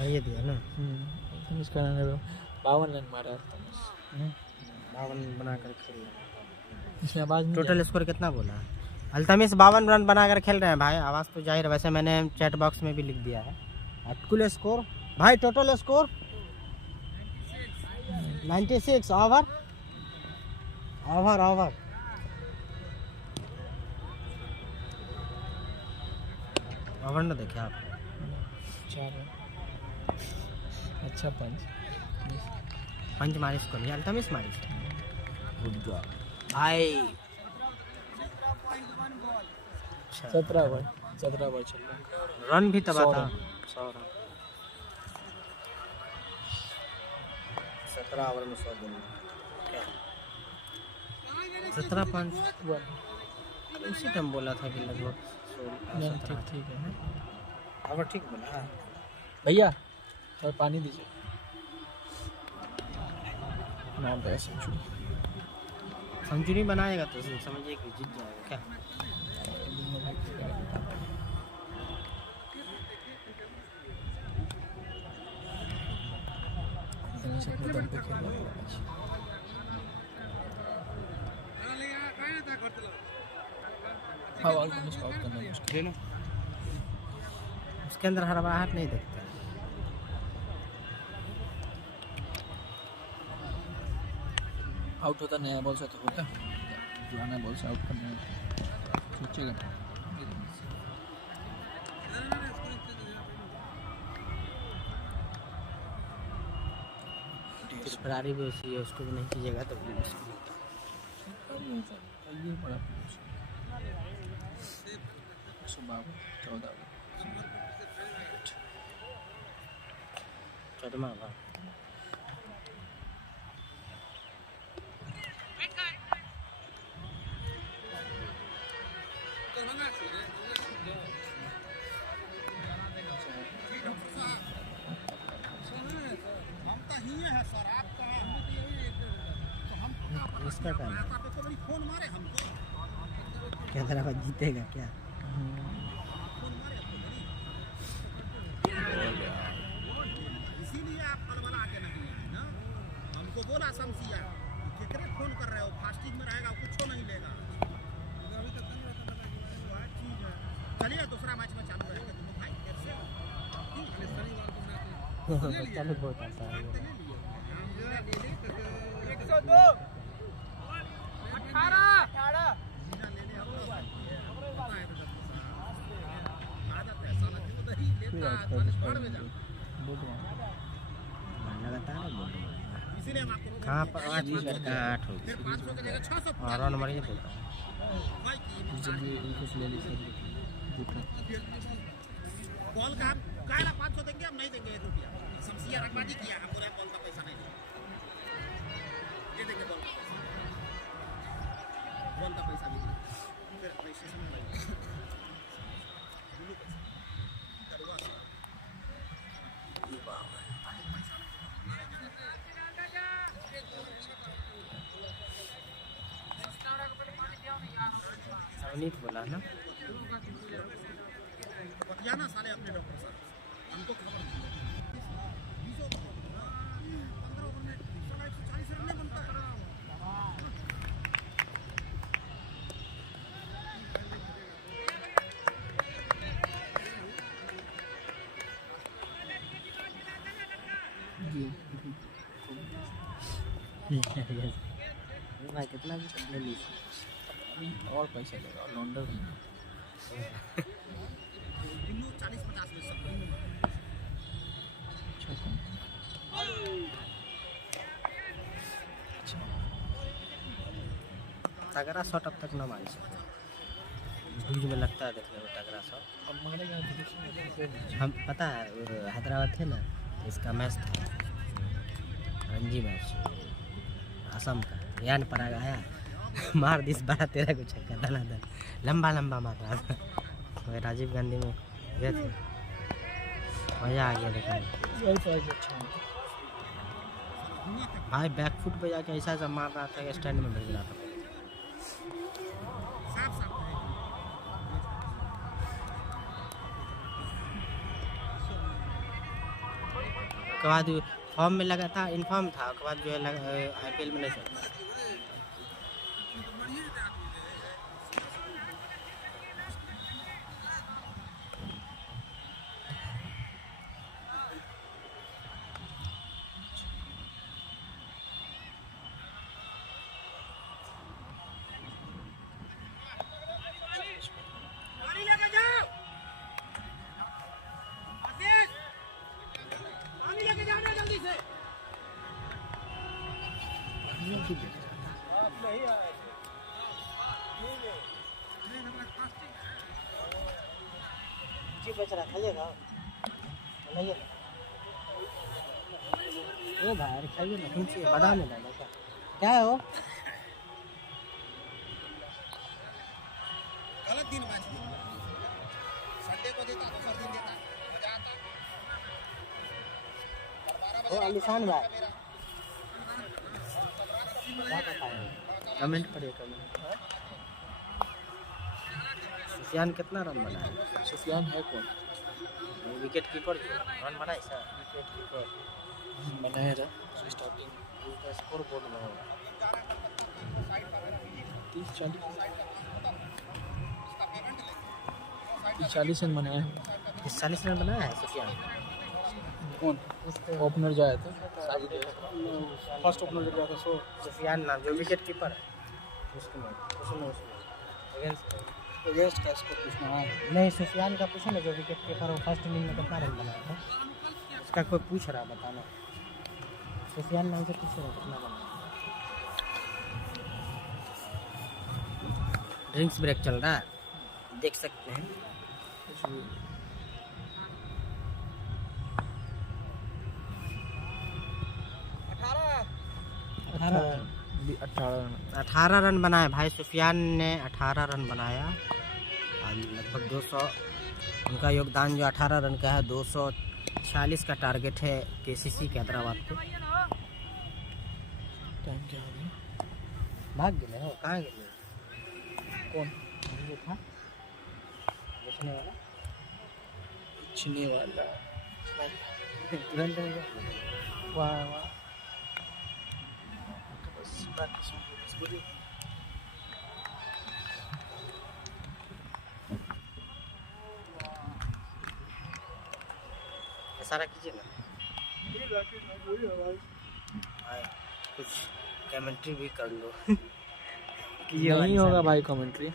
ये दिया ना, अल्तमिश का रन 52 रन मारा अल्तमिश, 52 बनाकर खेल रहे हैं। इसमें आवाज़ नहीं टोटल स्कोर कितना बोला है? अल्तमिश 52 रन बनाकर खेल रहे हैं भाई, आवाज़ तो जाहिर है, वैसे मैंने चैट बॉक्स में भी लिख दिया है। कुल स्कोर भाई, total score 96 over over over over ना देखे आप, 4 रन अच्छा पंच मारिश को नहीं, अल्तमिश मारिश भाई 17 ओवर चल रहा है। रन भी तबाह था, 100 रन 17 ओवर में 100 रन, 17 5 उसी टाइम बोला था कि लगभग ठीक है ओवर ठीक बोला है। भैया और पानी दीजिए। नाम पे सेंचुरी सेंचुरी बनाएगा तो समझिए कि जीत जाएगा क्या। हवा को स्टॉप करना मुश्किल है ना। उसके अंदर हड़बड़ाहट नहीं देखते। आउट होता नया बॉल से तो होता, पुराना बॉल से आउट करना सोचेगा। फरारी भी उसी है, उसको भी नहीं कीजिएगा तो भी मुश्किल ये बड़ा 14 चौदमा भाव। इसका काम हैदराबाद जीतेगा क्या? इसीलिए आप अलबला के नहीं है ना। हमको बोला शमसिया कितने फोन कर रहे हो, फास्टिंग में रहेगा कुछ नहीं लेगा। चलिए दूसरा मैच में चालू रहेगा दोनों भाई फिर से। चलो बहुत आता है। 102 18 लगातार कहाँ पर 8 विकेट का 8 हो गया और रन मारिए बोल रहा हूँ। बॉल का हम कायला 500 देंगे, हम नहीं देंगे 1 रुपया। शमसिया रखवाजी किया, हम बोले बॉल का पैसा नहीं देंगे, ये देंगे बॉल का पैसा भी देंगे। फिर रजिस्ट्रेशन में लगेगा करवा अवनीत बोला ना बतियाना साले अपने डॉक्टर साहब, हमको खबर नहीं। 15 ओवर में 140 रन नहीं बनता है। भाई कितना भी ले ली और पैसा लेगा लॉन्डर में 40-50 में सब तगड़ा शॉट अब तक न मार सकते। बीच में लगता है देखने में तगड़ा शॉट। अब मारेगा हम पता है वो हैदराबाद थे ना, इसका मैच था रणजी मैच असम का, यान पड़ा आया मार दिस 12-13 को छक्का दनादन लंबा लंबा मार रहा था। वही राजीव गांधी में गए थे, मज़ा आ गया देखने में। भाई बैक फुट पे जाके ऐसा ऐसा मार रहा था कि स्टैंड में भेज रहा था। उसके बाद फॉर्म में लगा था, इन्फॉर्म था, उसके बाद जो है IPL में नहीं चलता। बेचारा खाइएगा नहीं है ओ भाई खाइए ना, खींचिए बादाम में डालो क्या है वो। गलत दिन मैच में संडे को देता तो सर दिन देता, मजा आता। ओ आलिशान भाई क्या बताएं? कमेंट पढ़िए कमेंट। सुफियान कितना रन बनाया? सुफियान है कौन? विकेट कीपर रन बनाए सर? विकेट कीपर बनाया था स्टार्टिंग उसका स्कोर बोर्ड में होगा 30-40 रन बनाया है। 40 रन बनाया है सुफियान। कौन ओपनर जो आया था फर्स्ट ओपनर जो गया था सो सुफियान नाम जो विकेट कीपर है उसमें अगेंस्ट का स्कोर पूछना है। नहीं सुफियान का पूछा ना जो विकेट कीपर वो फर्स्ट इनिंग में कितना रन बनाया था उसका कोई पूछ रहा बताना। सुफियान नाम से पूछ रहा कितना बनाया। ड्रिंक्स ब्रेक चल रहा है देख सकते हैं। 18 रन बनाए भाई सुफियान ने 18 रन बनाया और लगभग 200 उनका योगदान जो 18 रन का है 246 का टारगेट है केसीसी के हैदराबाद को। टाइम क्या हो गया? भाग गए हो कहाँ गए? कौन ये था बेचने वाला छीने वाला तुरंत हो गया। वाह वाह सारा कीजिए ना कुछ कमेंट्री भी कर लो। नहीं होगा भाई कमेंट्री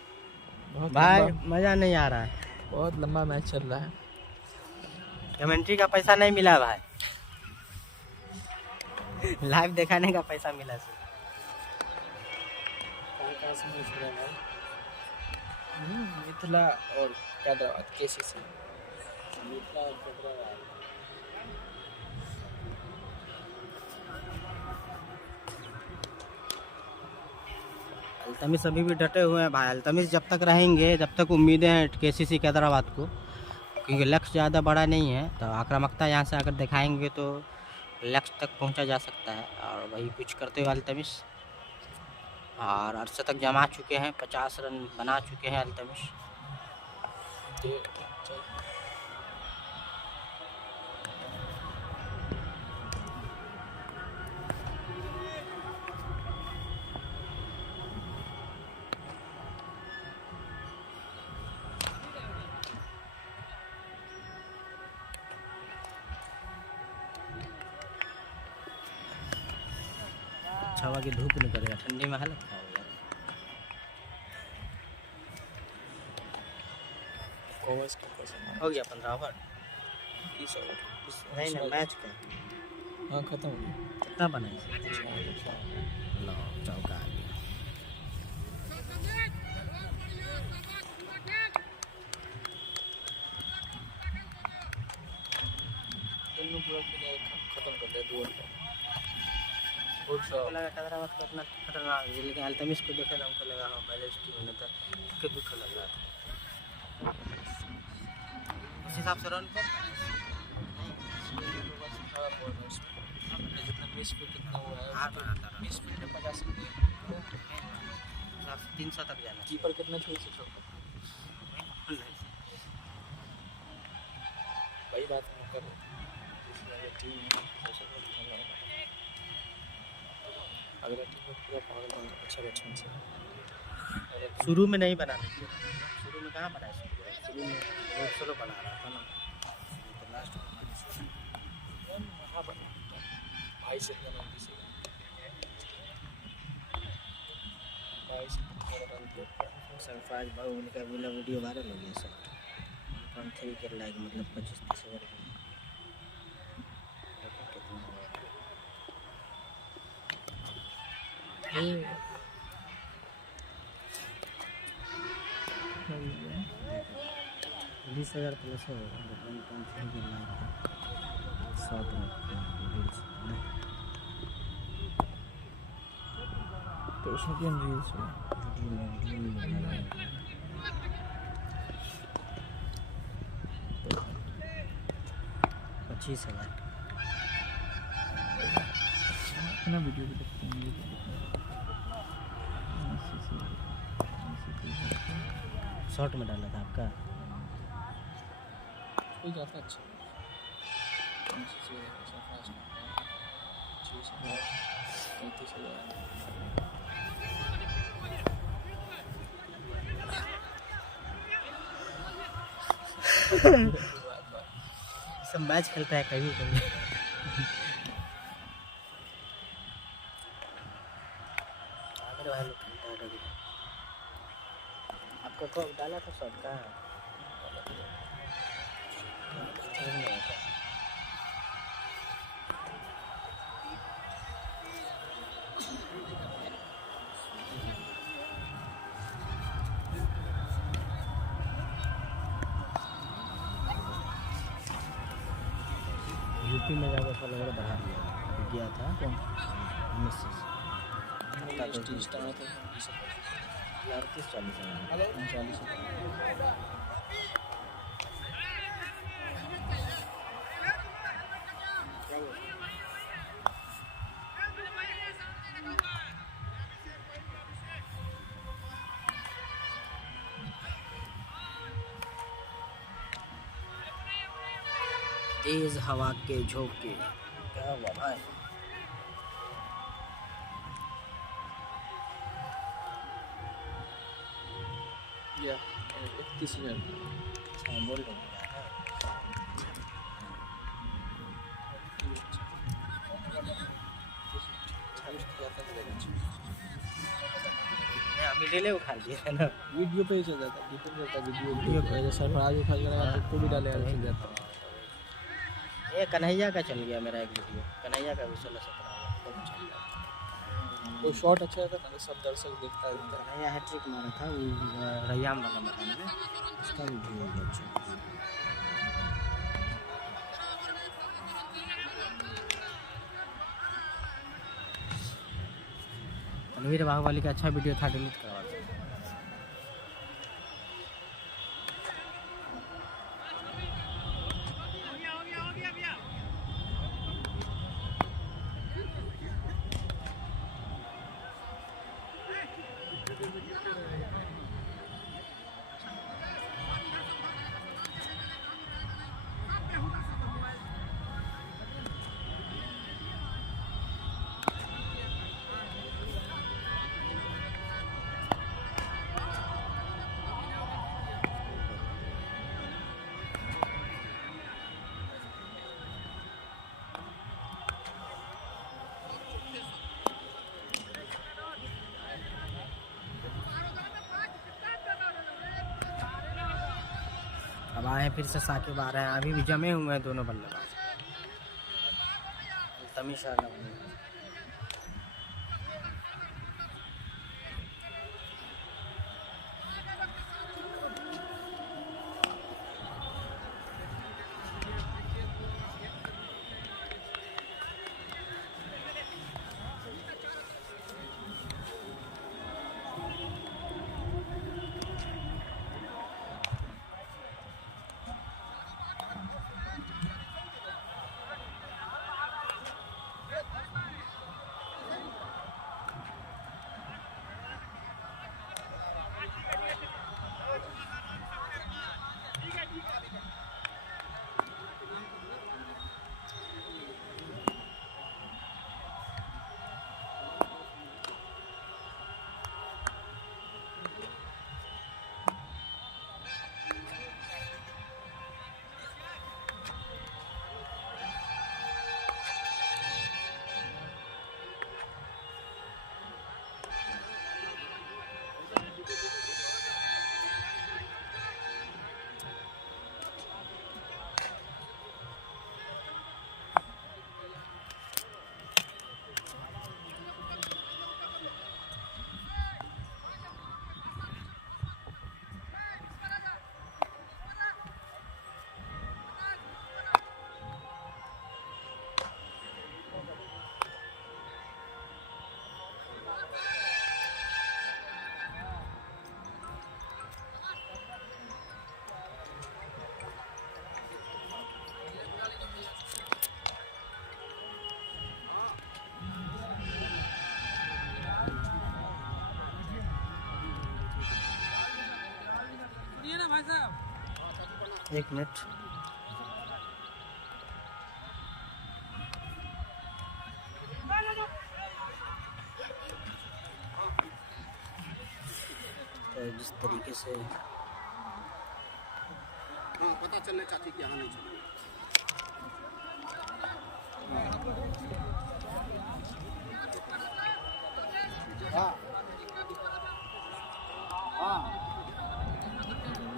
भाई मज़ा नहीं आ रहा है। बहुत लंबा मैच चल रहा है। कमेंट्री का पैसा नहीं मिला भाई लाइव दिखाने का पैसा मिला सिर्फ। मिथिला और हैदराबाद केसीसी मिथिला और हैदराबाद अल्तमिश अभी भी डटे हुए हैं भाई। अल्तमिश जब तक रहेंगे जब तक उम्मीदें हैं केसीसी के हैदराबाद को क्योंकि लक्ष्य ज़्यादा बड़ा नहीं है तो आक्रामकता यहाँ से अगर दिखाएंगे तो लक्ष्य तक पहुँचा जा सकता है। और वही कुछ करते हुए अल्तमिश और अर्धशतक जमा चुके हैं 50 रन बना चुके हैं अल्तमिश। छावा की धूप निकलेगा ठंडी में हालत खराब हो जाएगा। हो गया 15 ओवर नहीं ना मैच का हाँ खत्म हो गया। कितना बनाए लो चौका आ गया। दोनों पूरा खत्म कर दिया 2 ओवर हमको लगा हैदराबाद का अपना खतरनाक है लेकिन अल्तमिश को देखा था हमको लगा हाँ बैलेंस टीम में था उसके दुख लग रहा था। उस हिसाब से रन पर जितना मिस फील्ड कितना हुआ है मिस फील्ड में 50 300 तक जाना कीपर कितना छोड़ सकता वही बात हम कर टीम अगला टीम में पूरा पागल बन गया अच्छा बैट्समैन से। शुरू में नहीं बनाना चाहिए। शुरू में कहाँ बनाया शुरू में बहुत स्लो बना रहा था ना तो लास्ट वहाँ पर भाई से सरफराज बाहुबली का बोला वीडियो वायरल हो गया सर 1.3 के लाइक मतलब 25-30 हज़ार बीस 20,000 प्लस होगा 1.3 के लाइक 100 तो उसमें क्या रील्स है 25,000 देखना वीडियो भी देखते हैं शॉर्ट में डाला था आपका। कोई जाता अच्छा ऐसा फास्ट होता है 30,000 सब मैच खेलता है कभी कभी। मेरे भाई लोग खेलता है कभी। आपका कब डाला था शॉट का? यूपी में जाकर फॉलोवर बढ़ा दिया गया था। कौन? मिसेस 30 स्टार थे 38-40 39 तेज हवा के झोंके। क्या हुआ भाई? या 31,000 अच्छा बोल रहे हैं अभी ले उखा दिए है ना। वीडियो पे ही चल जाता है वीडियो पे अगर सरफराज उठा के तो भी डालेगा चल जाता है। ये कन्हैया का चल गया मेरा एक वीडियो। कन्हैया का भी 16-17 तो शॉट अच्छा रहता था ना, सब दर्शक देखता है। कन्हैया हैट्रिक मारा था वो रैयाम वाला मैदान में। उसका वीडियो भी अच्छा। रणवीर बाहुबली का अच्छा वीडियो था, डिलीट करवा दिया। अब आए हैं फिर से साकिब आ रहे हैं। अभी भी जमे हुए हैं दोनों बल्लेबाज। तमीश आ रहा है। एक मिनट। तो जिस तरीके से हाँ पता चलने चाची कि यहाँ नहीं चल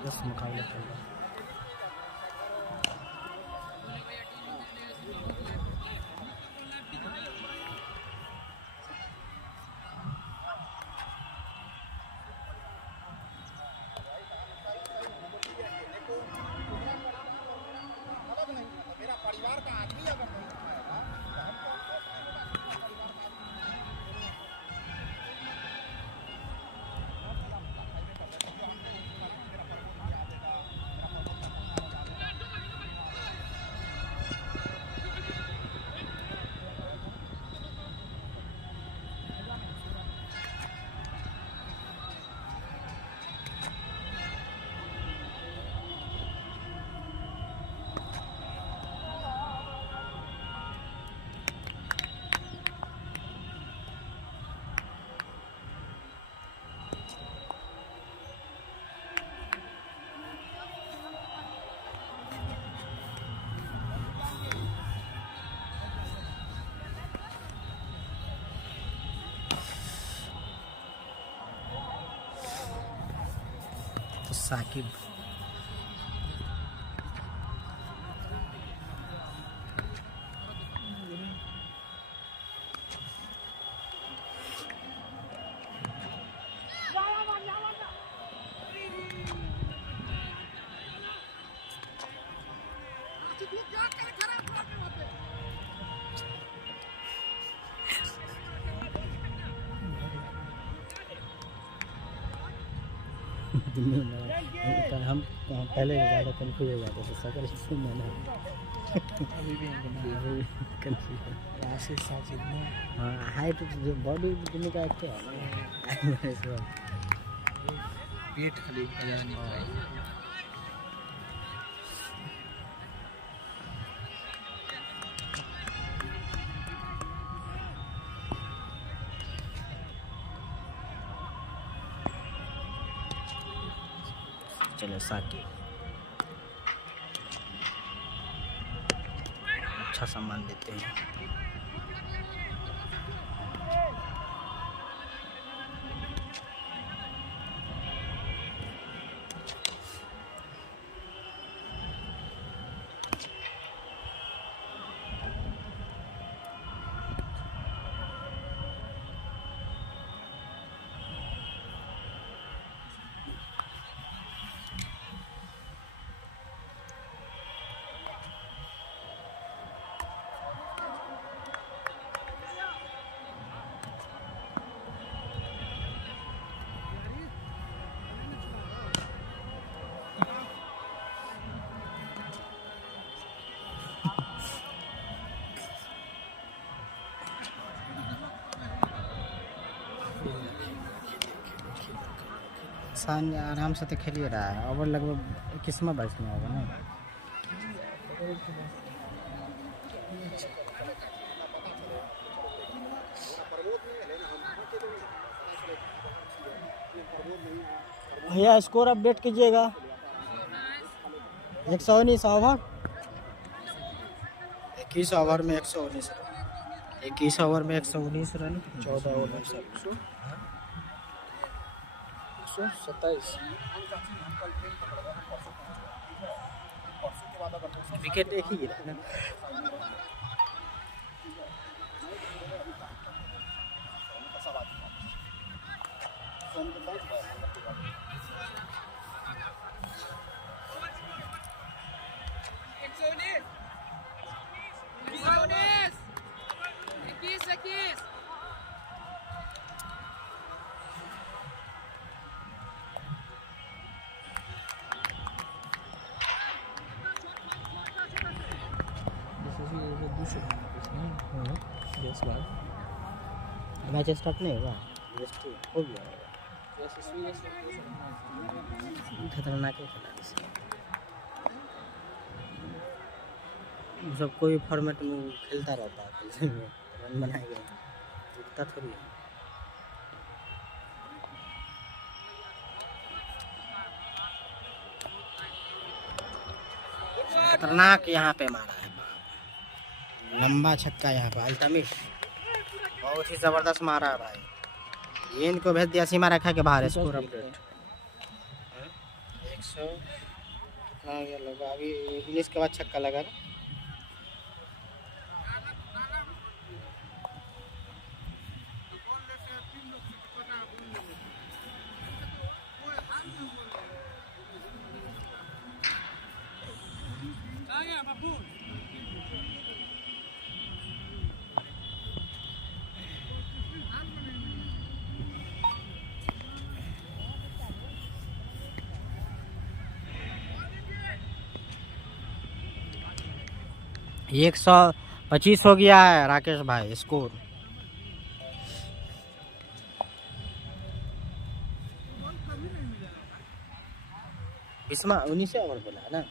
जबरदस्त मुकाबला चल रहा है। मेरा परिवार का आदमी अगर नहीं खाएगा तो साकिब हम पहले ज़्यादा कन्फ्यूज हो जाते थे सकल से मैंने अभी भी कन्फ्यूज आशीष साजिद में हाँ हाइट जो बॉडी दुनिया का एक है पेट खाली बजा नहीं पाई। चलो साकिब अच्छा सामान देते हैं। इंसान आराम से तो खेल ही रहा है। ओवर लगभग 21वां 22वां होगा ना। भैया स्कोर अपडेट कीजिएगा। 119 ओवर, 21 ओवर में 119 रन, 21 ओवर में 119 रन, 14 ओवर में 127 विकेट एक ही गिरा ना। मैच स्टार्ट नहीं हुआ, हो गया। खतरनाक खिलाड़ी से सब कोई फॉर्मेट में खेलता रहता है, खेलने में रन बनाए गए रुकता थोड़ी है। खतरनाक यहाँ पे मारा है, लंबा छक्का यहाँ पे अल्तमिश बहुत ही जबरदस्त मारा है भाई। ये इनको भेज दिया सीमा रेखा के बाहर। स्कोर अपडेट 100 कितना गया लगा अभी 19 के बाद छक्का लगा ना। ये 125 हो गया है राकेश भाई स्कोर। इसमें 19 ओवर बोला है ना।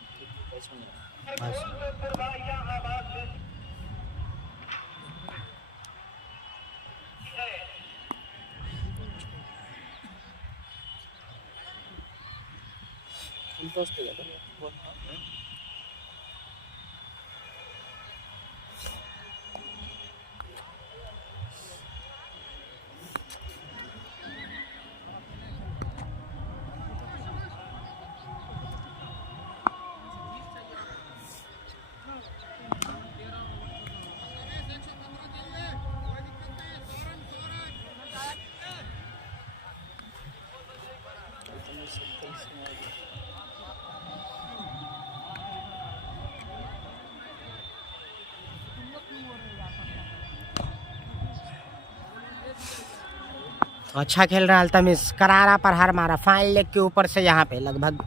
तो अच्छा खेल रहा है अल्तमिश, करारा पर हार मारा फाइन लेग के ऊपर से यहाँ पे लगभग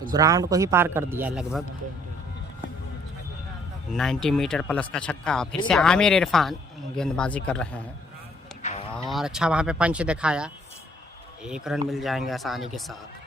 तो ग्राउंड को ही पार कर दिया लगभग 90 मीटर प्लस का छक्का। फिर से आमिर इरफान गेंदबाजी कर रहे हैं और अच्छा वहाँ पे पंच दिखाया, 1 रन मिल जाएंगे आसानी के साथ।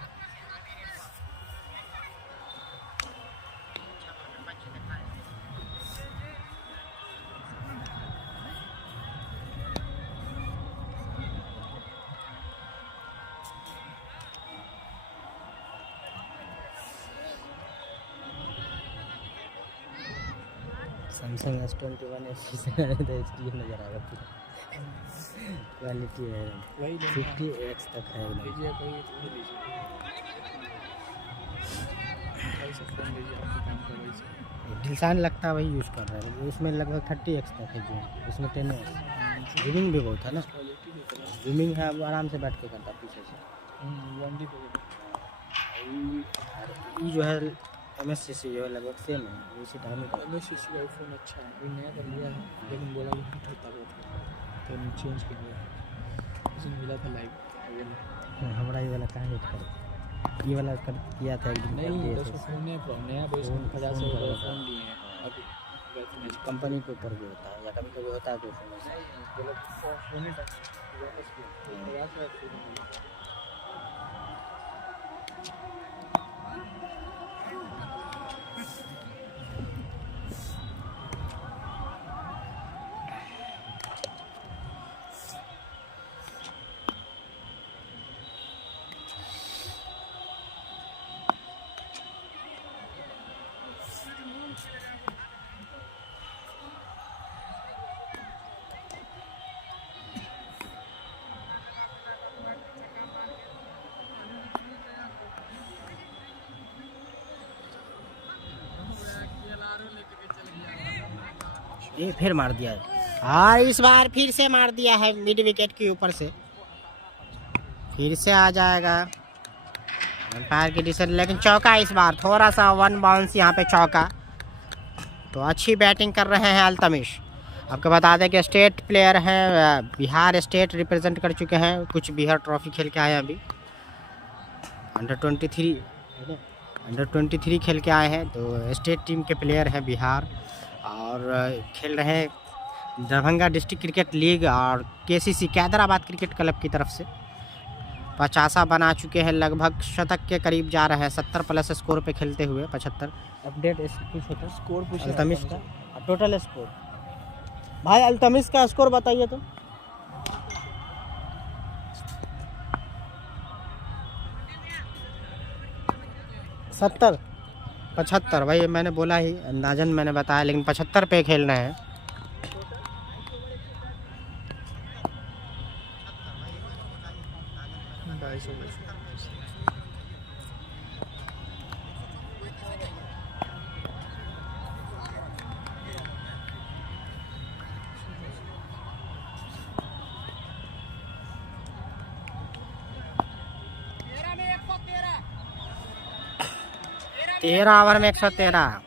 सैमसंग S21 HD नज़र आ रहा है, क्वालिटी है 50x तक है। दिलसान लगता है वही यूज़ कर रहा है, उसमें लगभग 30x तक है जूम, उसमें 10x जूमिंग भी बहुत है ना। जूमिंग है वो आराम से बैठ के करता पीछे से। ये जो है MSCC जो है लगभग सेम है, इसी टाइम में MSCC का फ़ोन अच्छा है, वो नया कर लिया है लेकिन बोला कि हिट होता बहुत तो चेंज कर दिया। उसने मिला था लाइव हमारा ये वाला कहाँ हिट कर, ये वाला कर किया था एक दिन। नहीं 10 फ़ोन है प्रॉब्लम, नया 50 का फ़ोन लिए हैं अभी कंपनी के ऊपर भी होता है या कभी कभी होता है तो फ़ोन ही ये फिर मार दिया है और इस बार फिर से मार दिया है मिड विकेट के ऊपर से, फिर से आ जाएगा अंपायर की डिसीजन। लेकिन चौका इस बार थोड़ा सा 1 बाउंस यहाँ पे चौका। तो अच्छी बैटिंग कर रहे हैं अल्तमिश। आपको बता दें कि स्टेट प्लेयर हैं, बिहार स्टेट रिप्रेजेंट कर चुके हैं, कुछ बिहार ट्रॉफी खेल के आए हैं अभी। अंडर 23 खेल के आए हैं, तो स्टेट टीम के प्लेयर हैं बिहार और खेल रहे हैं दरभंगा डिस्ट्रिक्ट क्रिकेट लीग और KCC कैदराबाद क्रिकेट क्लब की तरफ से। 50 बना चुके हैं, लगभग शतक के करीब जा रहे हैं, 70 प्लस स्कोर पे खेलते हुए 75। अपडेट कुछ होता स्कोर पूछ अल्तमिश का टोटल स्कोर। भाई अल्तमिश का स्कोर बताइए तो। 70 75 भाई मैंने बोला ही, अंदाजन मैंने बताया, लेकिन 75 पे खेलना है। तेरह ओवर में 113,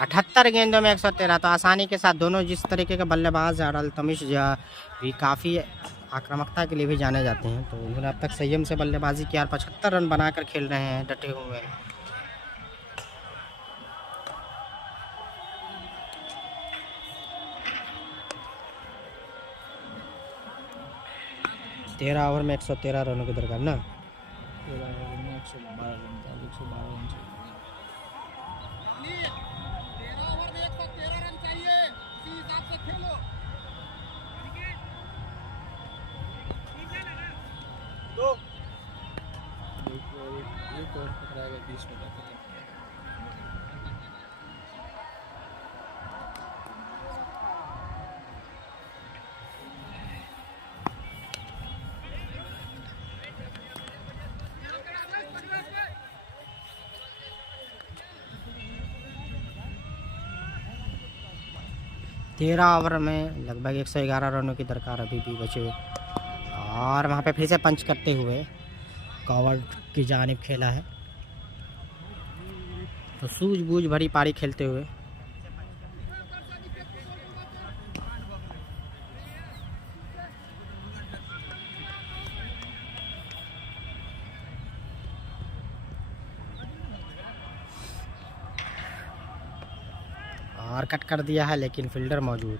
78 गेंदों में 113, तो आसानी के साथ दोनों जिस तरीके के बल्लेबाज हैं और अल्तमिश भी काफ़ी आक्रामकता के लिए भी जाने जाते हैं, तो उन्होंने अब तक संयम से बल्लेबाजी किया और 75 रन बनाकर खेल रहे हैं, डटे हुए हैं। तेरह ओवर में 113 रनों की दरकार ना। 112 रन था, 112 रन चाहिए। 13 ओवर में 113 रन चाहिए, इसी हिसाब से खेलो। दो एक ओवर पकड़ाएगा 20 मिनट। तेरह ओवर में लगभग 111 रनों की दरकार अभी भी बचे हुए, और वहाँ पे फिर से पंच करते हुए कवर की जानिब खेला है, तो सूझबूझ भरी पारी खेलते हुए। और कट कर दिया है, लेकिन फील्डर मौजूद।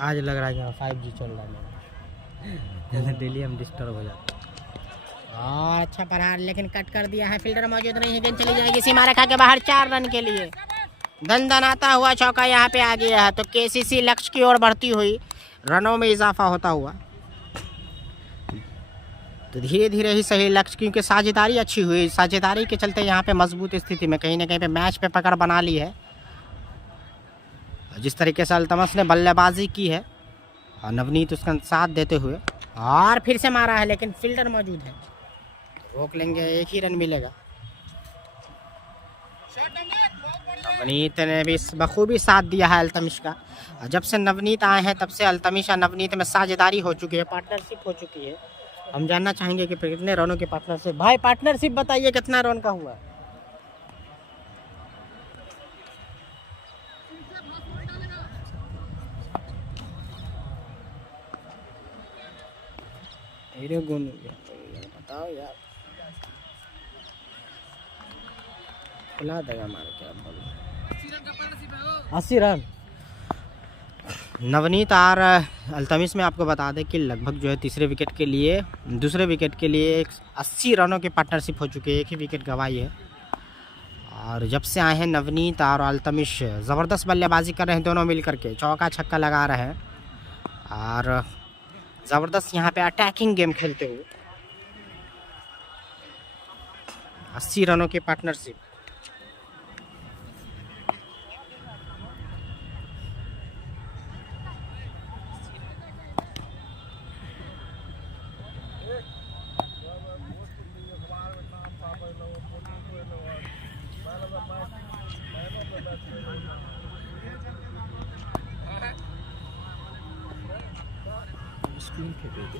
आज लग रहा है यहाँ 5G चल रहा है, डेली हम डिस्टर्ब हो जाते हैं। और अच्छा प्रहार, लेकिन कट कर दिया है, फील्डर मौजूद नहीं है, गेंद चली जाएगी सीमा रेखा के बाहर, 4 रन के लिए। दनदनाता हुआ चौका यहाँ पे आ गया है, तो केसीसी लक्ष्य की ओर बढ़ती हुई, रनों में इजाफा होता हुआ। तो धीरे धीरे ही सही लक्ष्य, क्योंकि साझेदारी अच्छी हुई, साझेदारी के चलते यहाँ पे मजबूत स्थिति में कहीं ना कहीं पे मैच पे पकड़ बना ली है। जिस तरीके से अल्तमश ने बल्लेबाजी की है और नवनीत उसका साथ देते हुए, और फिर से मारा है, लेकिन फील्डर मौजूद है, रोक लेंगे, एक ही रन मिलेगा। नवनीत ने भी बखूबी साथ दिया है अल्तमिश का। जब से नवनीत आए हैं तब से अल्तमिश और नवनीत में साझेदारी हो चुकी है, पार्टनरशिप हो चुकी है। हम जानना चाहेंगे कि कितने रनों की पार्टनरशिप। भाई पार्टनरशिप बताइए कितना रन का हुआ? बताओ यार, खुला देगा मार क्या बोलो। 80 रन। नवनीत और अल्तमिश में आपको बता दें कि लगभग जो है दूसरे विकेट के लिए 80 रनों की पार्टनरशिप हो चुकी है, एक ही विकेट गंवाई है। और जब से आए हैं नवनीत और अल्तमिश ज़बरदस्त बल्लेबाजी कर रहे हैं, दोनों मिल करके चौका छक्का लगा रहे हैं और ज़बरदस्त यहाँ पे अटैकिंग गेम खेलते हुए। 80 रनों की पार्टनरशिप। स्क्रीन पे देख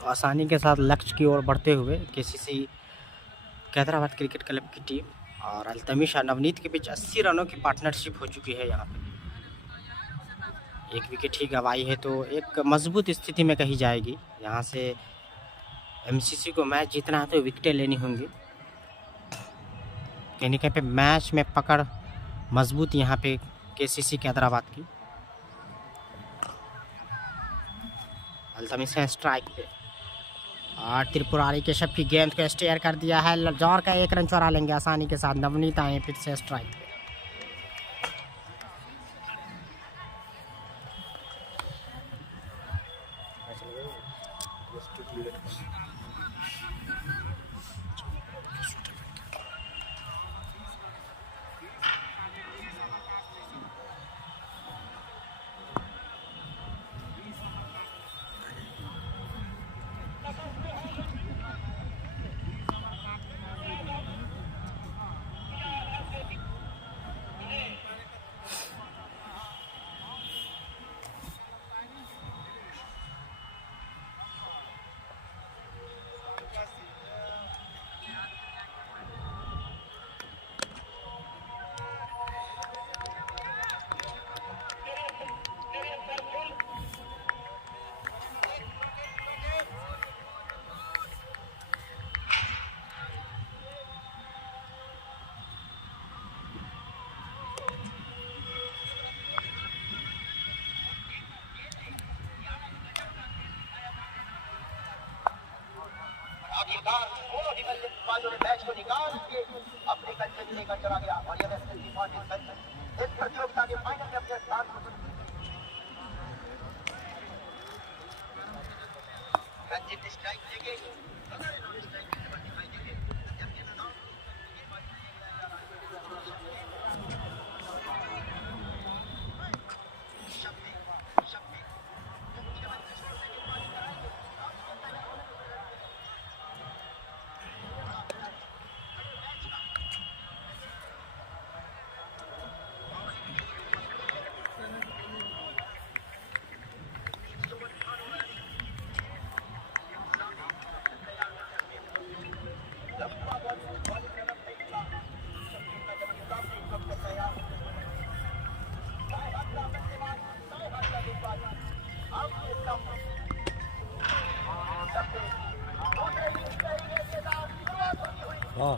तो आसानी के साथ लक्ष्य की ओर बढ़ते हुए केसीसी कैदराबाद क्रिकेट क्लब की टीम और अल्तमिश और नवनीत के बीच 80 रनों की पार्टनरशिप हो चुकी है। यहाँ पे एक विकेट ही गंवाई है तो एक मजबूत स्थिति में कही जाएगी। यहाँ से एमसीसी को मैच जीतना है तो विकेटें लेनी होंगी। कहने के पे मैच में पकड़ मजबूत यहाँ पे केसीसी कैदराबाद की। अल्तमिश है स्ट्राइक पे और त्रिपुरारी के शब की गेंद को स्टेयर कर दिया है। जौर का 1 रन चुरा लेंगे आसानी के साथ। नवनीत आए फिर से स्ट्राइक पे। आखिरकार दोनों ही बल्लेबाजों ने मैच को निकाल के अपने कंचे में लेकर चला गया और यह इस प्रतियोगिता के फाइनल में अपने स्थान को रंजित स्ट्राइक लेके हाँ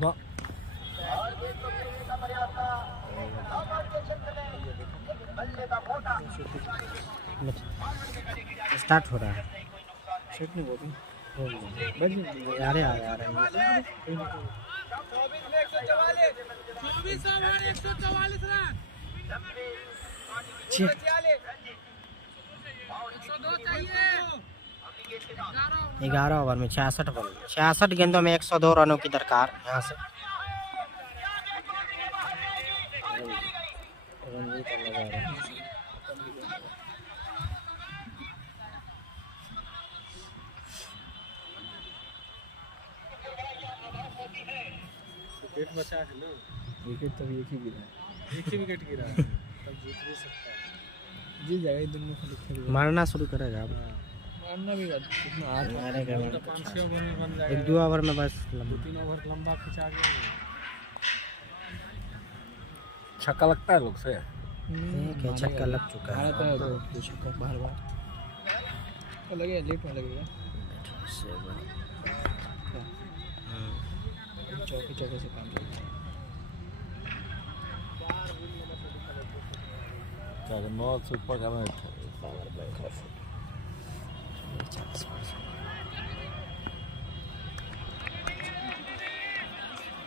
ना स्टार्ट हो रहा है। शूट नहीं बोली आ रहे हैं। 11 ओवर में 66 गेंदों में 102 रनों की दरकार यहाँ से। विकेट बचा है ना, विकेट तब एक ही गिरा एक ही विकेट गिरा है, तब जीत भी सकता है। जीत जाएगा दिन में खाली मारना शुरू करेगा अब। मारना भी कितना आठ मारेगा तो 5-6 ओवर में बन जाएगा। 1-2 ओवर में बस 2-3 ओवर लंबा खिंचा के छक्का लगता है लोग से छक्का लग चुका है। तो छक्का बार लगेगा, लेट में लगेगा। चौके चौके से काम चलता है। 9 से ऊपर का मैच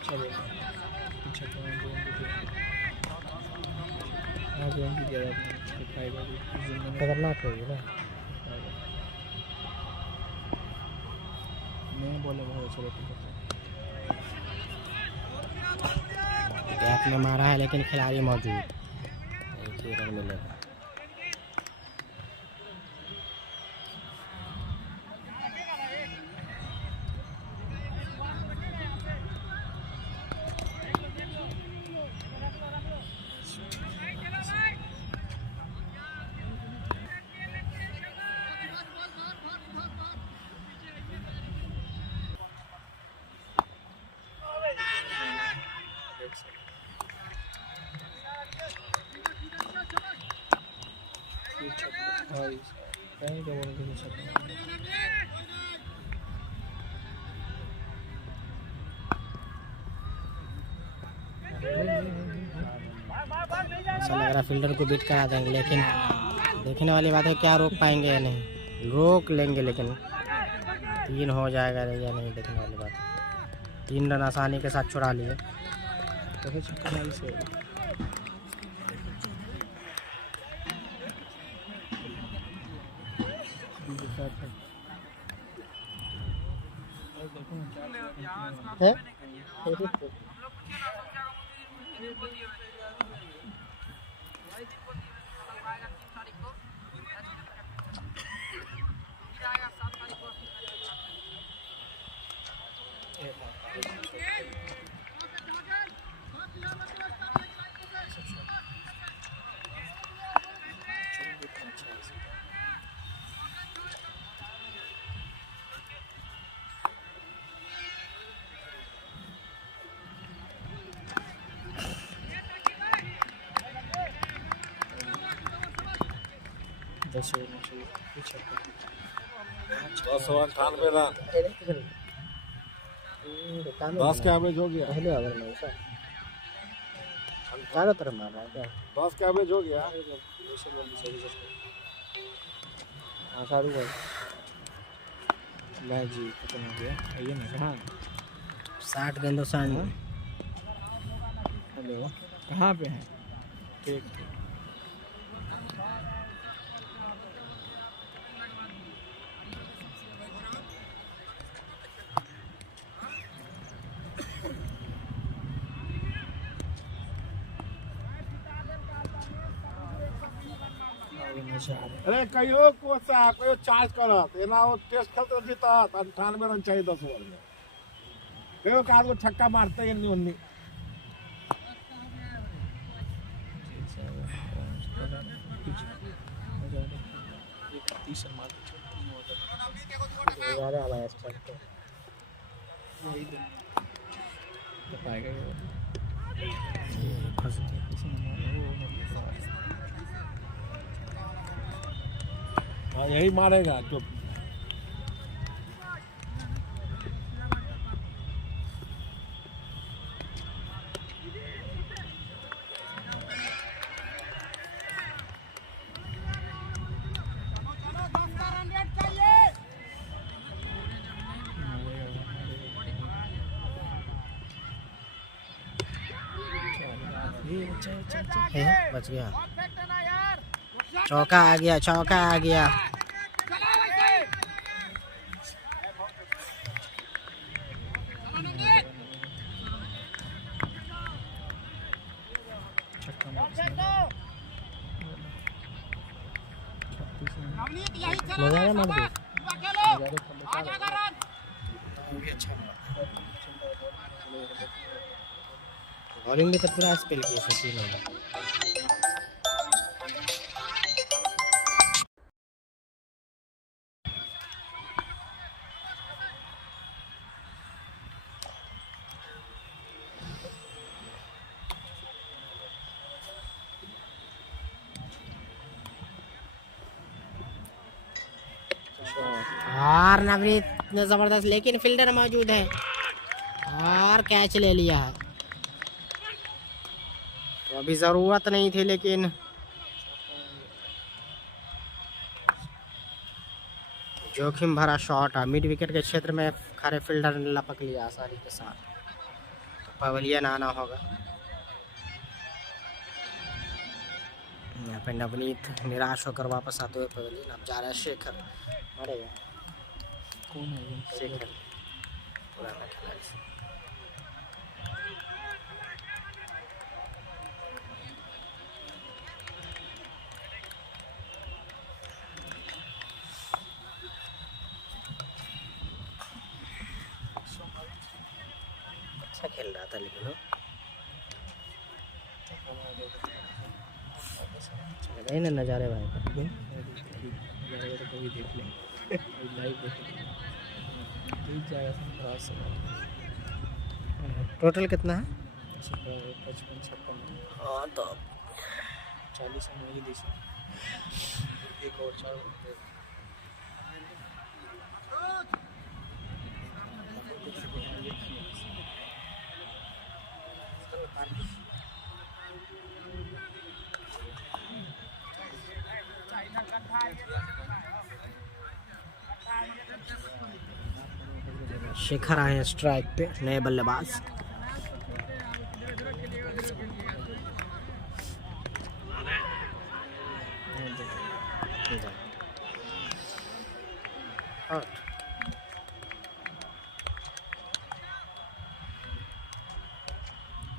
चलो खतरनाक है ना। मैं बोले बहुत अच्छा बैटिंग करता है। गैप में मारा है लेकिन खिलाड़ी मौजूद, एक ही रन मिलेगा। कहीं क्या बोलने के ऐसा लग रहा फील्डर को बीट करा देंगे, लेकिन देखने वाली बात है क्या रोक पाएंगे या नहीं। रोक लेंगे लेकिन 3 हो जाएगा या नहीं, देखने वाली बात है। 3 रन आसानी के साथ छुड़ा लिए। तो छक्का से है? दस 98 रन 10 का एवरेज हो गया। पहले ओवर में ऐसा चारों तरफ मार रहा है क्या? 10 का एवरेज हो गया। हाँ सारू भाई भाई जी खत्म हो गया। आइए ना कहाँ 60 गेंदों से हेलो कहाँ पे हैं? ठीक ठीक अरे कहियो कोच साहब कहियो चार्ज करत एना वो टेस्ट खेलते जीतत 98 रन चाहिए 10 ओवर में। कहियो काद को छक्का मारते हैं उन्नी हाँ यही मारेगा चुप। बच गया। चौका आ गया, चौका आ गया। बॉलिंग में तो पूरा स्पेल किया सचिन ने। और नवनीत ने जबरदस्त, लेकिन फील्डर मौजूद है और कैच ले लिया है। तो अभी जरूरत नहीं थी, लेकिन जोखिम भरा शॉट है। मिड विकेट के क्षेत्र में खड़े फील्डर ने लपक लिया आसानी के साथ। तो पवेलियन आना होगा। यहाँ पे नवनीत निराश होकर वापस आते हुए पवेलियन। अब जा रहा है शेखर। मरेगा कौन है ये? शेखर पुराना खिलाड़ी से। अच्छा खेल रहा था लेकिन वो चले गए ना नज़ारे भाई का। कभी देख लेंगे लाइव देखेंगे जीत जाएगा संभ्रास से। टोटल कितना है? 55 56 हाँ तो 40 में ही दी एक और 4 शेखर आए हैं स्ट्राइक पे, नए बल्लेबाज।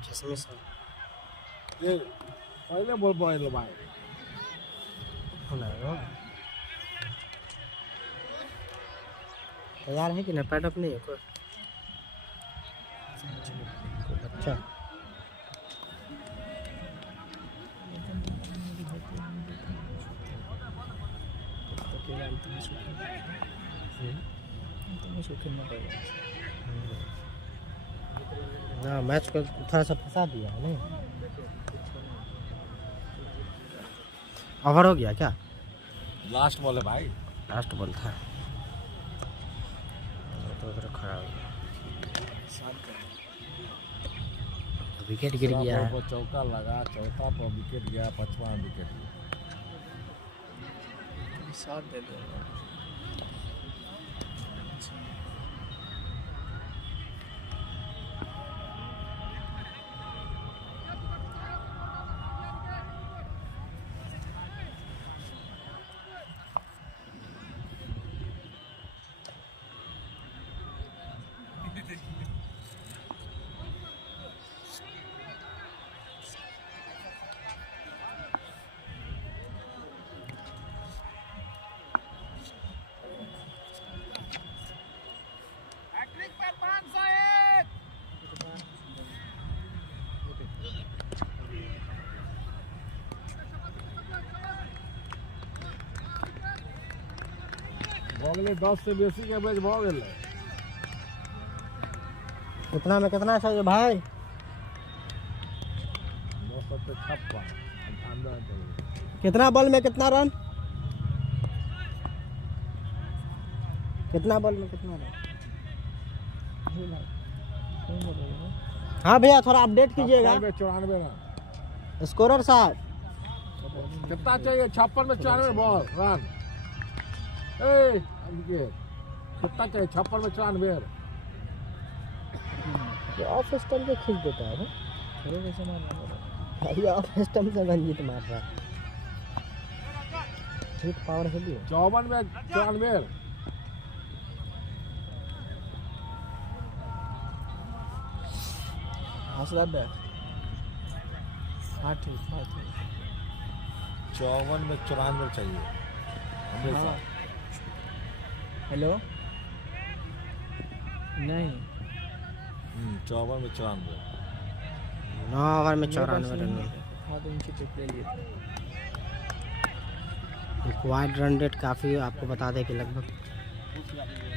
चश्मे से ये पहले बोल पड़े भाई तैयार है कि नहीं? पैडअप नहीं है कोई? अच्छा ना, मैच को थोड़ा सा फंसा दिया है नहीं? ओवर हो गया क्या? लास्ट बॉल है भाई, लास्ट बॉल था तो उधर खड़ा हो गया। विकेट गिर गया है। चौका लगा, चौथा पर विकेट गया, 5वां विकेट गया। साथ दे दो। भोगले 10 से बेसी के मैच भ गेल। कितना में कितना चाहिए भाई? 956 कितना बॉल में कितना रन? कितना बॉल में कितना रन? हाँ भैया थोड़ा अपडेट कीजिएगा। 94 रन स्कोरर साहब कितना चाहिए? 56 में 94 बॉल रन। ए कितना चाहिए? 56 में 94। ये ऑफ स्टंप पे खींच देता है ये ऑफ स्टंप से रंजीत मार रहा है। हिट पावर है भी 54 में 94। हौसला बैठ। हाँ ठीक, हाँ ठीक। 54 में 94 चाहिए हमेशा। हेलो नहीं 54 में 94। 9 ओवर में 94 रन। हाँ तो उनकी टिप ले लिए थे। एक वाइड रन रेट काफ़ी आपको बता दें कि लगभग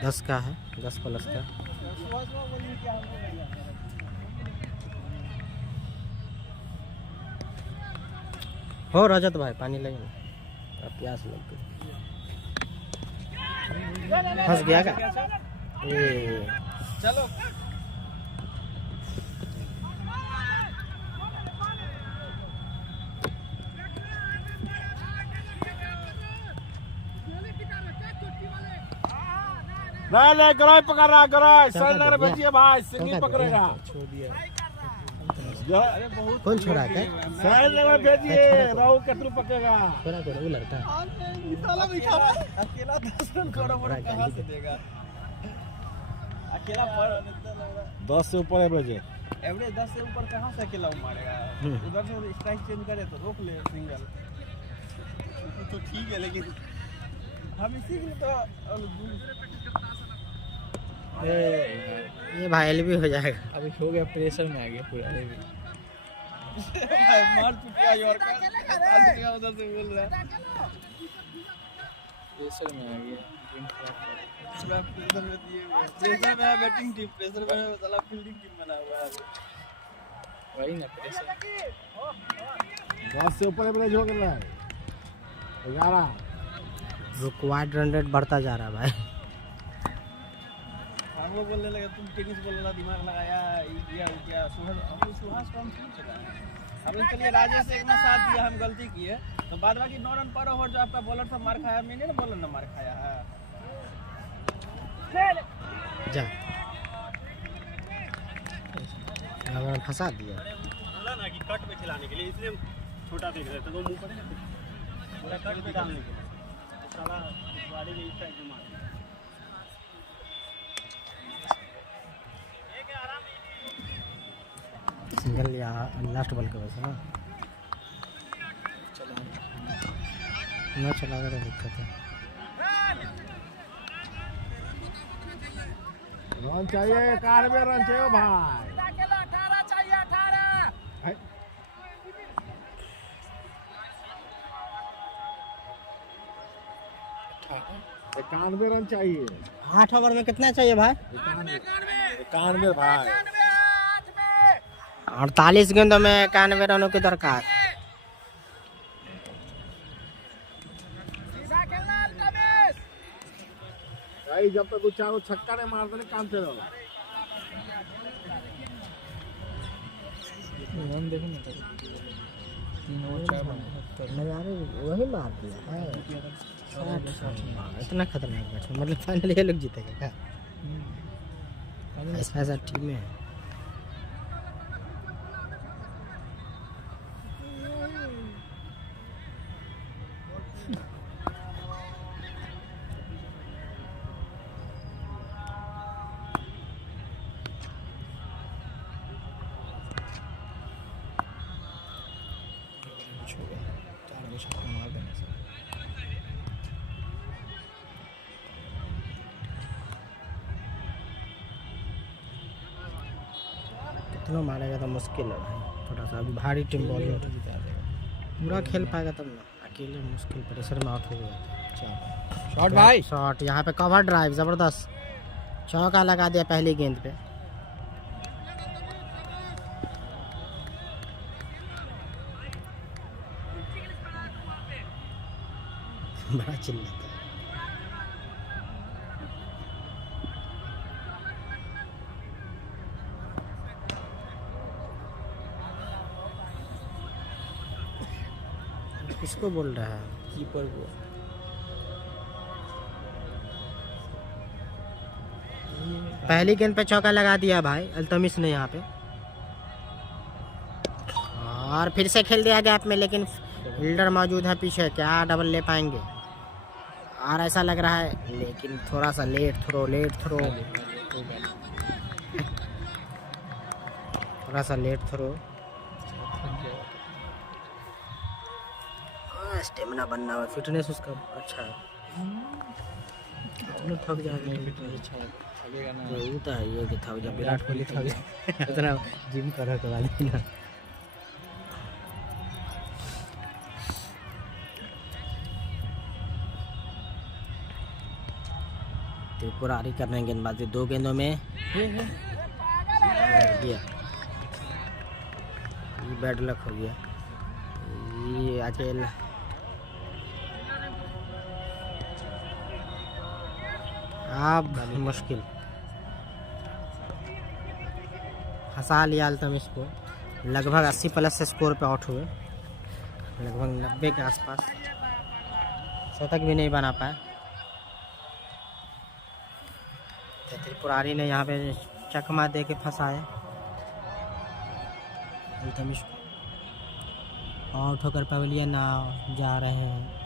10 का है, 10 प्लस का। हो रजत भाई पानी लगे ना, प्यास लग गई। फंस गया क्या? चलो नहीं गराय पकड़ रहा, गराय सैलर भेजिए भाई, सिंगल पकड़ेगा। छोड़ दिया। कौन छोड़ा है? सैलर भेजिए, राहु केतु पकड़ेगा। छोड़ा को वो लड़ता है अकेला 10 रन करो कहाँ से देगा? अकेला 10 से ऊपर एवरेज है। एवरेज 10 से ऊपर कहाँ से अकेला मारेगा? उधर से स्ट्राइक चेंज करे तो रोक ले सिंगल तो ठीक है, लेकिन हम इसी के लिए तो ये भाई एलबी हो जाएगा। अभी हो गया, प्रेशर में आ गया पूरा। भाई मार चुका यॉर्कर, उधर से बोल रहा है प्रेशर में आ गया। प्रेशर में दिए प्रेशर में है बैटिंग टीम, प्रेशर में है साला फील्डिंग टीम बना हुआ है। वही ना प्रेशर। 10 से ऊपर एवरेज हो गया है 11। रिक्वायर्ड रन रेट बढ़ता जा रहा है भाई। हमको बोलने लगे तुम टेनिस बोलना दिमाग लगाया ये किया वो किया। सुहास को हम सुन चुका है। हमने चलिए राजेश एक में साथ दिया, हम गलती किए तो बाद बाकी 9 रन पर ओवर जो आपका बॉलर था मार खाया, मैंने ना बॉलर ने मार खाया है। जा हमारा फंसा दिया। बोला ना कि कट पे खिलाने के लिए, इसलिए छोटा देख रहे थे तो मुंह पर पूरा कट पे डालने के लिए साला गाड़ी में इस साइड में मार। सिंगल या लास्ट बॉल के वजह से ना चलाएगा तो दिक्कत है। रन चाहिए, 91 रन चाहिए भाई। 91 रन चाहिए। 8 ओवर में कितने चाहिए भाई? 91 भाई। 48 गेंदों में 91 रनों की दरकार। भाई जब तक 4 छक्का नहीं मारते नहीं काम चलेगा। वही मार दिया है। इतना खतरनाक बैट्समैन, मतलब फाइनल ये लोग जीतेगा क्या? ऐसा टीम में है। कितना मारेगा तो मुश्किल है भाई, थोड़ा सा अभी भारी टीम बॉलिंग पूरा खेल पाएगा तब ना, अकेले मुश्किल, प्रेशर में आउट हो गया। शॉट भाई, शॉट यहाँ पे कवर ड्राइव जबरदस्त, चौका लगा दिया पहली गेंद पे। बड़ा चिल्लाता है। किसको बोल रहा है? कीपर को। पहली गेंद पे चौका लगा दिया भाई अल्तमिश ने यहाँ पे, और फिर से खेल दिया गैप में, लेकिन फील्डर मौजूद है पीछे, क्या डबल ले पाएंगे? और ऐसा लग रहा है, लेकिन थोड़ा सा लेट थ्रो थोड़ा सा लेट थ्रो। स्टेमिना बनना है, फिटनेस उसका अच्छा है। थक जाएगा वो तो है ये कि थक जा, विराट कोहली थक जा इतना जिम कर के बाद ना। त्रिपुरारी कर रहे हैं गेंदबाजी, 2 गेंदों में ये बैड लक हो गया। ये अकेला अब मुश्किल, फंसा लिया अल्तमिश को। लगभग 80 प्लस से स्कोर पे आउट हुए, लगभग 90 के आसपास, शतक भी नहीं बना पाए। त्रिपुरारी ने यहाँ पे चकमा दे के फंसाए अल्तमिश को। आउट होकर पवेलियन जा रहे हैं।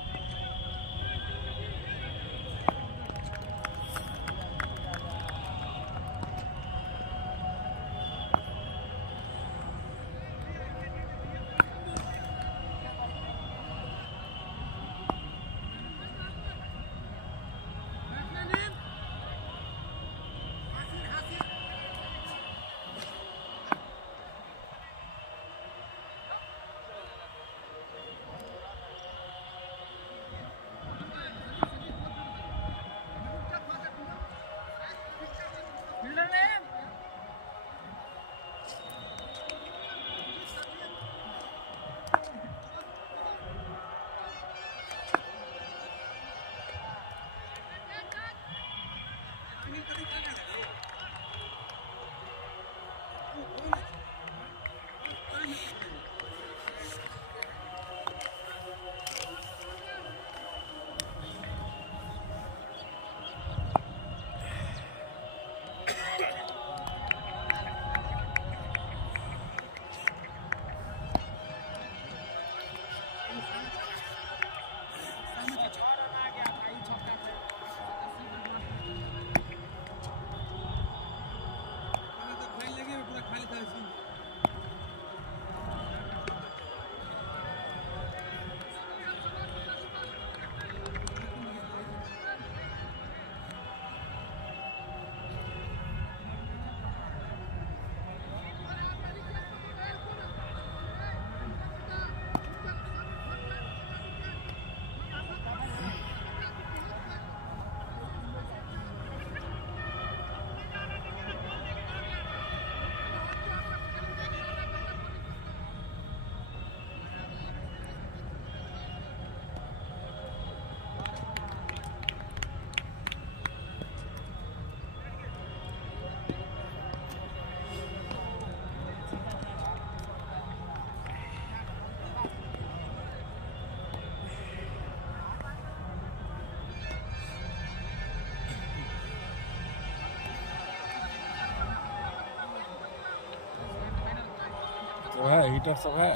सब है, हीटर सब है,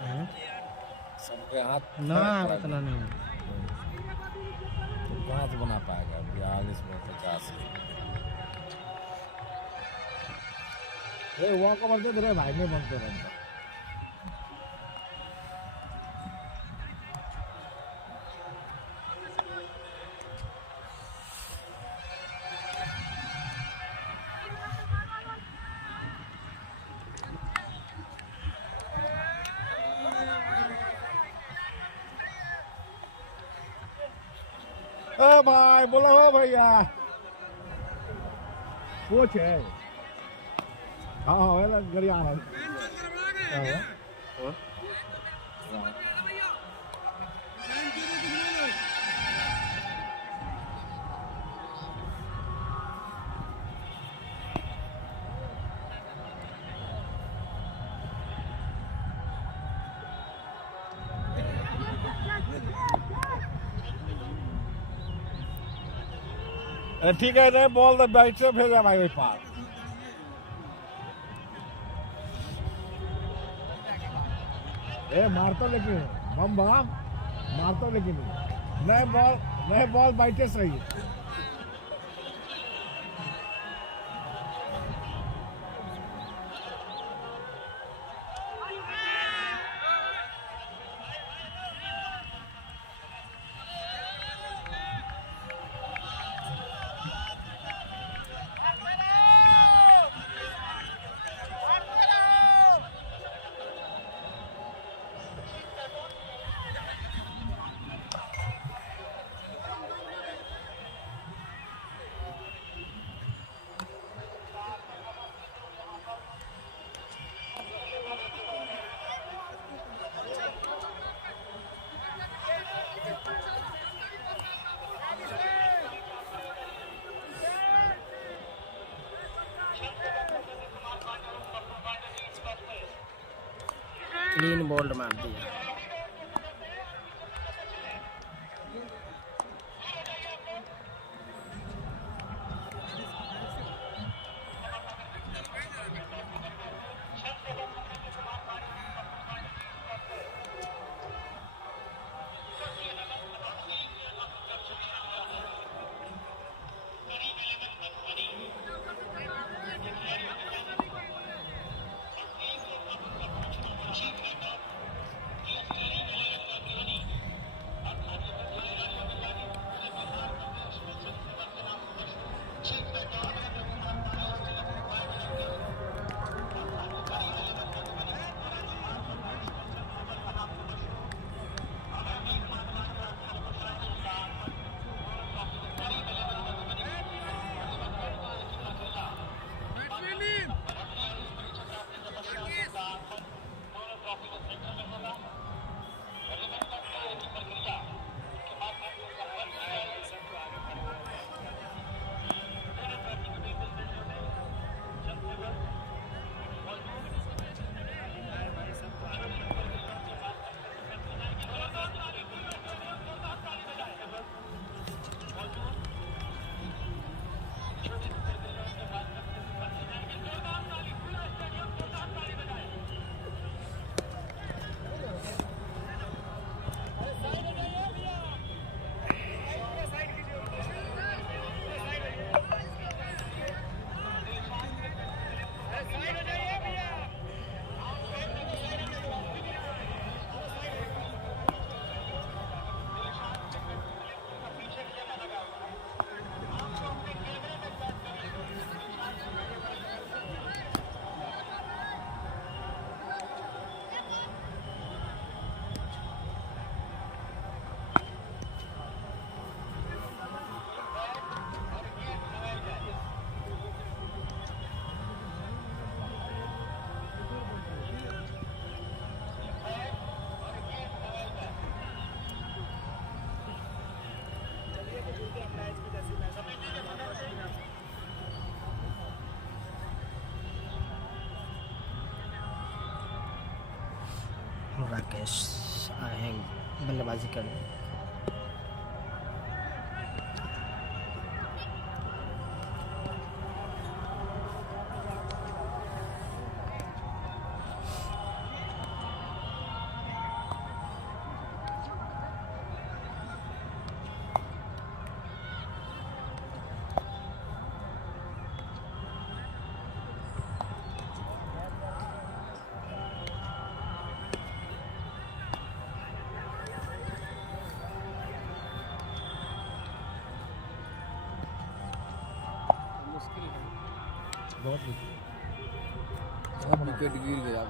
हैं? सबके हाथ ना है, उतना नहीं। तो कहाँ से बना पाएगा 42 में 50? वॉक ओवर दे रहे भाई, नहीं बनते बनते। ए भाई बोलो हो भैया, कोच है। हाँ हाँ है ना, गरिया है। ठीक है, नहीं बॉल तो बैट से भेजा भाई वही पार। मार तो लेकिन बम बम मार तो लेकिन नए बॉल बैठे सही। क्लीन बॉल्ड मार दिया। राकेश आए हैं बल्लेबाजी करने। बहुत विकेट गिर गया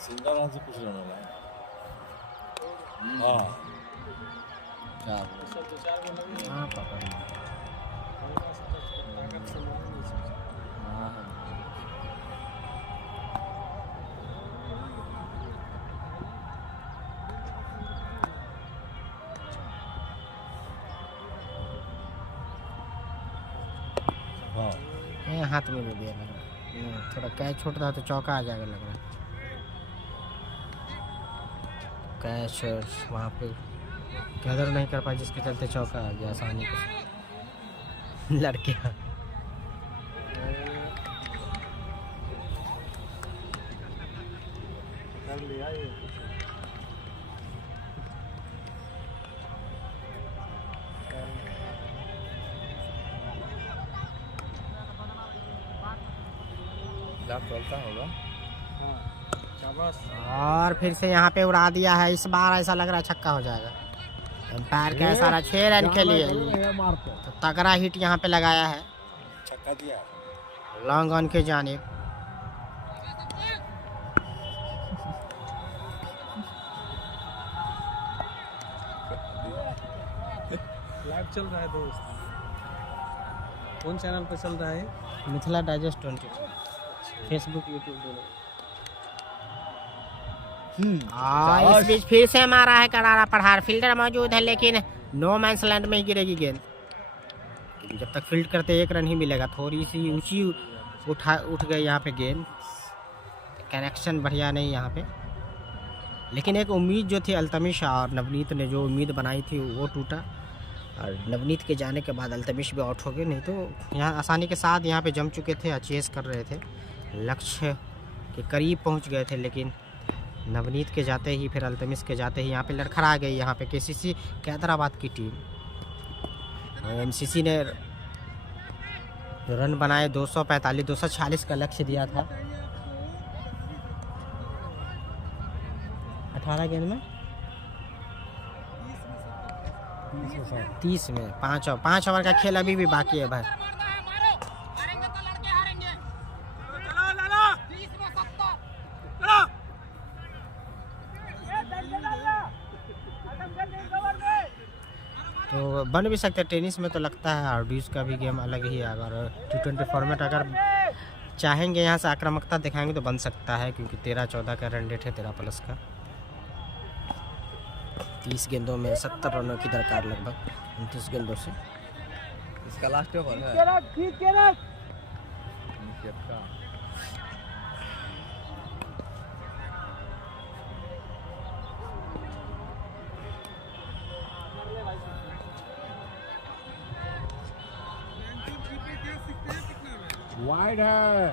सिंगल रन से कुछ रन होगा। हाँ क्या हाँ पकड़ लो। हाँ ये हाथ में नहीं दिया लग रहा है। थोड़ा कैच छोड़ता है तो चौका आ जाएगा लग रहा है। कैच वहाँ पे गदर नहीं कर पाए जिसके चलते चौका आ गया आसानी के लड़के। चलता होगा। और फिर से यहाँ पे उड़ा दिया है। इस बार ऐसा लग रहा है छक्का हो जाएगा। एम्पायर का इशारा 6 रन के लिए। तो तगड़ा हिट यहाँ पे लगाया है, छक्का दिया लॉन्ग ऑन के जानिब। लाइव चल रहा है दोस्त। कौन चैनल पे चल रहा है? मिथिला डाइजेस्ट 22, फेसबुक यूट्यूब दोनों। इस बीच फिर से मारा है करारा प्रहार। फील्डर मौजूद है लेकिन नो मैंस लैंड में ही गिरेगी गेंद। जब तक फील्ड करते 1 रन ही मिलेगा। थोड़ी सी ऊंची उठ गई यहाँ पे गेंद। कनेक्शन बढ़िया नहीं यहाँ पे, लेकिन एक उम्मीद जो थी अल्तमिश और नवनीत ने जो उम्मीद बनाई थी वो टूटा। और नवनीत के जाने के बाद अल्तमिश भी आउट हो गए, नहीं तो यहाँ आसानी के साथ यहाँ पे जम चुके थे, अचेस कर रहे थे, लक्ष्य के करीब पहुँच गए थे। लेकिन नवनीत के जाते ही फिर अल्तमिश के जाते ही यहाँ पे लड़खड़ा गई यहाँ पे केसीसी कैदराबाद की टीम। एमसीसी ने रन बनाए 245, 246 का लक्ष्य दिया था 18 गेंद में 30 में 5 ओवर का खेल अभी भी बाकी है भाई। तो बन भी सकते हैं टेनिस में, तो लगता है और ड्यूस का भी गेम अलग ही है। अगर T20 फॉर्मेट अगर चाहेंगे यहाँ से आक्रामकता दिखाएंगे तो बन सकता है, क्योंकि 13-14 का रन रेट है 13+ का। 30 गेंदों में 70 रनों की दरकार लगभग 29 गेंदों से। इसका लास्ट ओवर है वाइड है,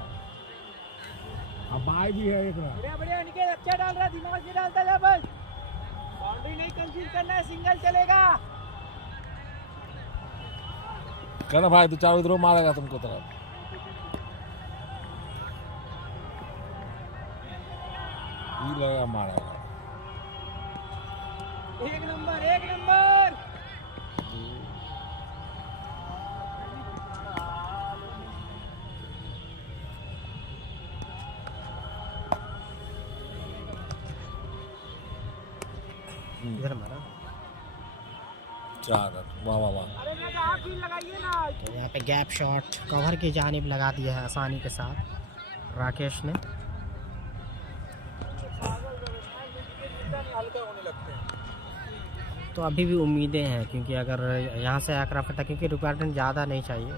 अब बाई भी है एक रन। बढ़िया निकेत, अच्छा डाल रहा, दिमाग से डालता जा बस। बाउंड्री नहीं कंसीड करना है, सिंगल चलेगा। कहना भाई 2-4 इधरों मारेगा तुमको तरफ। ये लगा मारेगा। एक नंबर, एक नंबर। इधर मारा 4 रन, वाह वाह वाह। अरे मैं आप भी लगाइए ना। तो यहाँ पे गैप शॉट कवर की जानिब लगा दिया है आसानी के साथ राकेश ने। तो अभी भी उम्मीदें हैं, क्योंकि अगर यहाँ से आक्रामकता, क्योंकि रिक्वायरमेंट ज़्यादा नहीं चाहिए,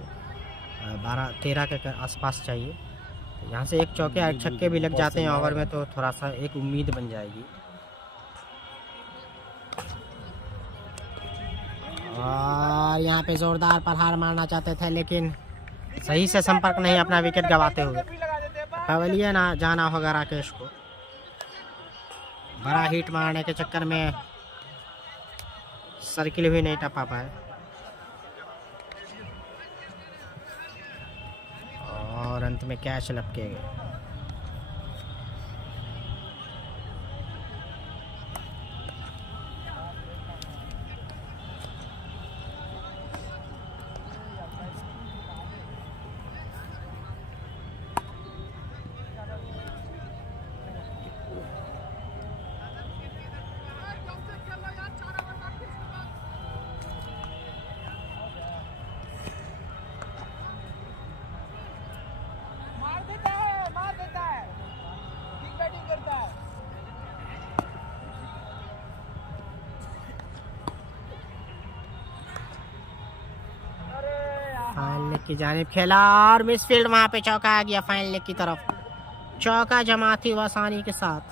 12-13 के आसपास चाहिए। यहाँ से एक चौके 8 छक्के भी लग जाते हैं ओवर में तो थोड़ा सा एक उम्मीद बन जाएगी। और यहाँ पे जोरदार प्रहार मारना चाहते थे लेकिन सही से संपर्क नहीं, अपना विकेट गंवाते हुए। पवेलियन ना जाना होगा राकेश को। बड़ा हिट मारने के चक्कर में सर्किल भी नहीं टपा पाए और अंत में कैच लपके गए। लेग की जानिब खेला और मिसफील्ड वहां पे चौका आ गया फाइन लेग की तरफ। चौका जमाती हुआ आसानी के साथ।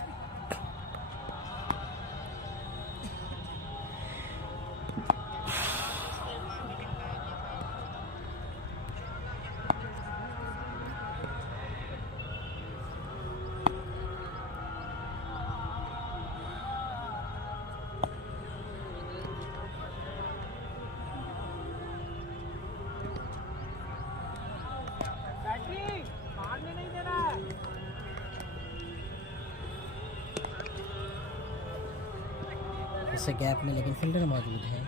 इससे गैप में लेकिन फील्डर मौजूद है।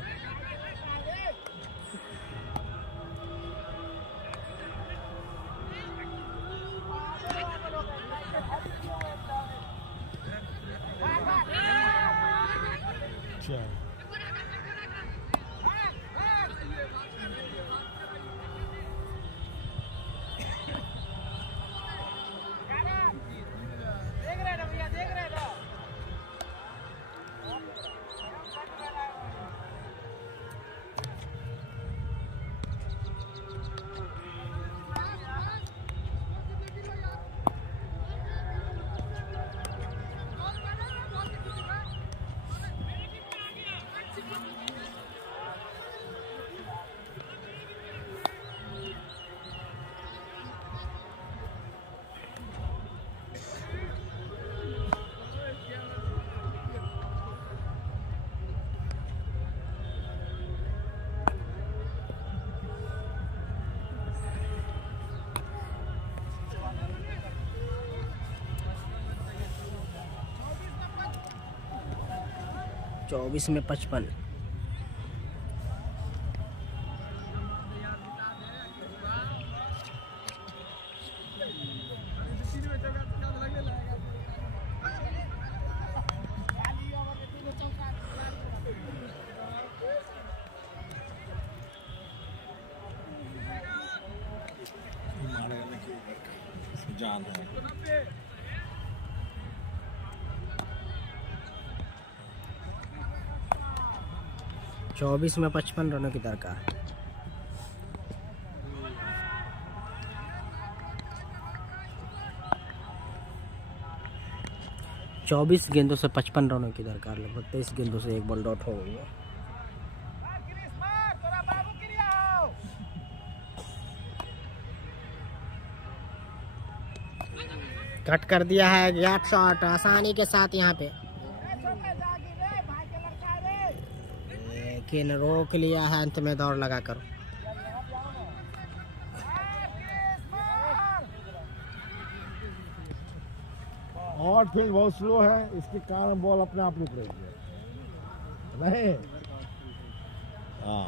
चौबीस में 55। जान है 24 में 55 रनों की दरकार। चौबीस गेंदों से 55 रनों की दरकार। लगभग 23 गेंदों से एक बॉल डॉट हो गई है। कट कर दिया है गैप शॉट आसानी के साथ यहाँ पे, लेकिन रोक लिया है अंत में दौड़ लगाकर। और फील्ड बहुत स्लो है, इसके कारण बॉल अपने आप रुक रही है नहीं। हाँ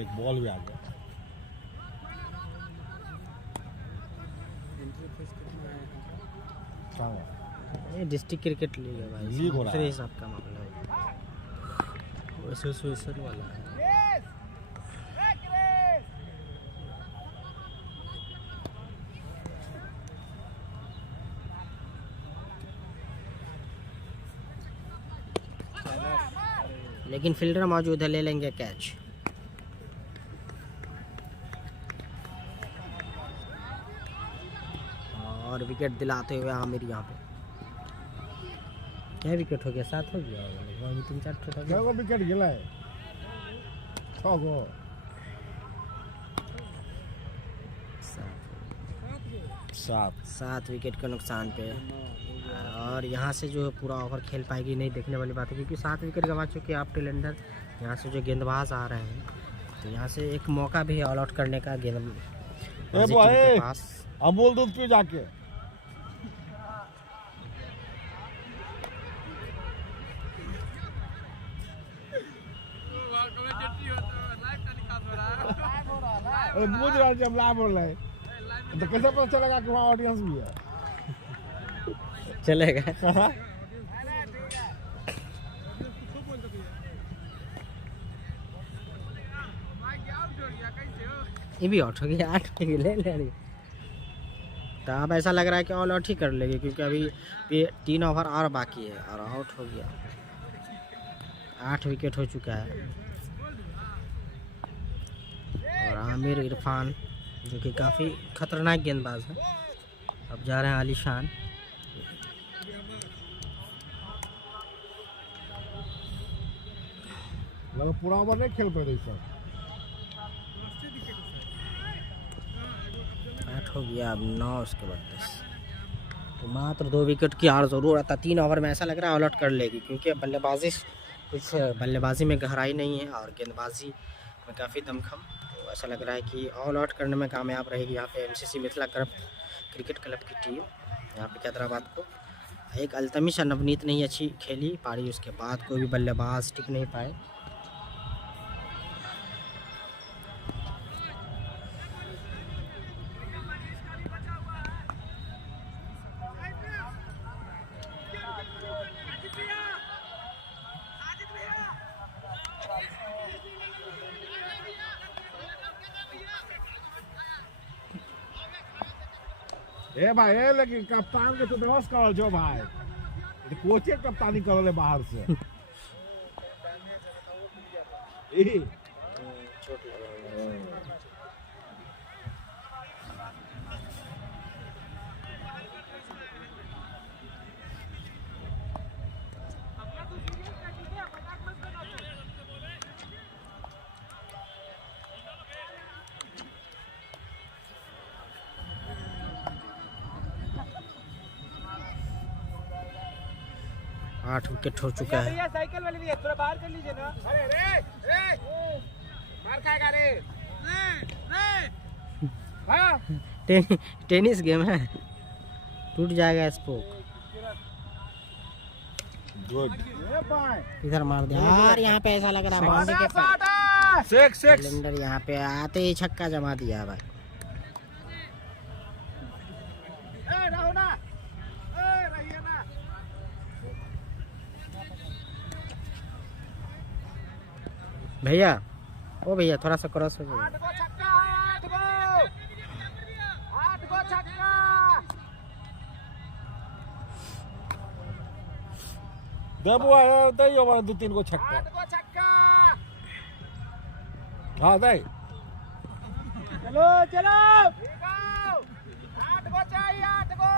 एक बॉल भी आ गया। ये डिस्ट्रिक्ट क्रिकेट लीग है भाई, लीग हो रहा है। हिसाब का मामला है, एसोसिएशन वाला है। लेकिन फील्डर मौजूद है, ले लेंगे कैच। और विकेट दिलाते हुए आमिर यहाँ पे। क्या विकेट हो गया? 7 हो गया होगा, 3-4 क्या को विकेट गिला है? 6 गो 7 विकेट के नुकसान पे। और यहाँ से जो पूरा ओवर खेल पाएगी नहीं, देखने वाली बात है, क्योंकि 7 विकेट गंवा चुके आप टेलेंडर। यहाँ से जो गेंदबाज आ रहे हैं तो यहाँ से एक मौका भी है ऑल आउट करने का गेंद के पास। अमूल दूध पी जाके। बुझ रहा है जब लाइव बोल रहे हैं तो कैसे पता चलेगा कि वहाँ ऑडियंस भी है? चलेगा। ये भी आउट हो गया, 8 ले ले। तो अब ऐसा लग रहा है कि ऑल आउट ही कर लेंगे, क्योंकि अभी 3 ओवर और बाकी है और आउट हो गया। 8 विकेट हो चुका है। और आमिर इरफान जो कि काफ़ी खतरनाक गेंदबाज है, अब जा रहे हैं आलिशान। पूरा ओवर नहीं खेल पाए सर। 8 हो गया, अब 9 उसके बाद 10। तो मात्र 2 विकेट की हार ज़रूरत है। 3 ओवर में ऐसा लग रहा है ऑल आउट कर लेगी, क्योंकि बल्लेबाजी में गहराई नहीं है और गेंदबाजी में काफ़ी दमखम। तो ऐसा लग रहा है कि ऑल आउट करने में कामयाब रहेगी यहाँ पे एमसीसी मिथिला क्रिकेट क्लब की टीम। यहाँ पे हैदराबाद को एक अल्तमिश नवनीत नहीं अच्छी खेली पारी, उसके बाद कोई भी बल्लेबाज टिक नहीं पाए। ए भाई ए लेकिन कप्तान के तो व्यवस्था करल जो भाई, कोचे कप्तानी करले बाहर से। चोट लगा। 8 विकेट हो चुका है। साइकिल वाली भी है, थोड़ा बाहर कर लीजिए ना। अरे रे मार खाएगा रे। टेनिस गेम है, टूट जाएगा स्पोक। इधर मार दिया यार, यहाँ पे ऐसा लग रहा है बाउंड्री के पास। सिलेंडर यहाँ पे आते ही छक्का जमा दिया भाई। भैया ओ भैया थोड़ा सा क्रॉस हो जाए। 8 गो छक्का। दबुआ दई ओवर 2-3 गो छक्का। 8 गो छक्का। हां दई चलो चलो 8 गो चाहिए, 8 गो।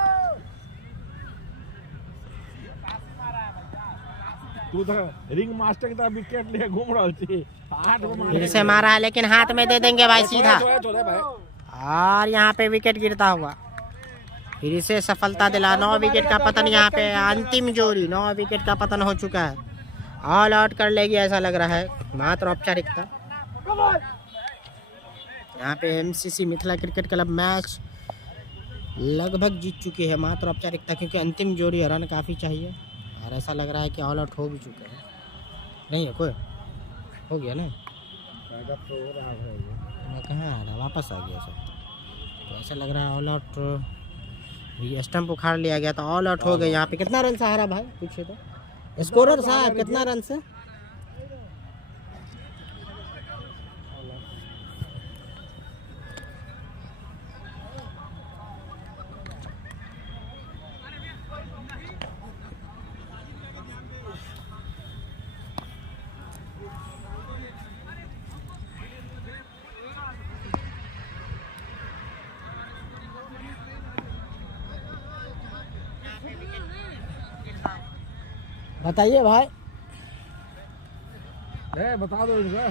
तू तो रिंग मास्टर की तरह विकेट लिए घूम रहा थी। 8 गो फिर से मारा है, लेकिन हाथ में दे देंगे भाई सीधा। और यहाँ पे विकेट गिरता हुआ फिर से सफलता दिला। 9 विकेट का पतन यहाँ पे अंतिम जोड़ी। 9 विकेट का पतन हो चुका है, ऑल आउट कर लेगी ऐसा लग रहा है। मात्र औपचारिकता। यहाँ पे MCC Mithila cricket club match लगभग जीत चुकी है, मात्र औपचारिकता, क्योंकि अंतिम जोड़ी रन काफ़ी चाहिए। और ऐसा लग रहा है कि ऑल आउट हो भी चुका है। नहीं है कोई, हो गया ना, मैं कहाँ आ रहा, वापस आ गया सर। तो ऐसा लग रहा है ऑल आउट, स्टंप उखाड़ लिया गया तो ऑल आउट हो गए। यहाँ पे कितना रन से हारा भाई, पूछे तो स्कोरर साहब कितना रन से? बताइए भाई। बता दो इनका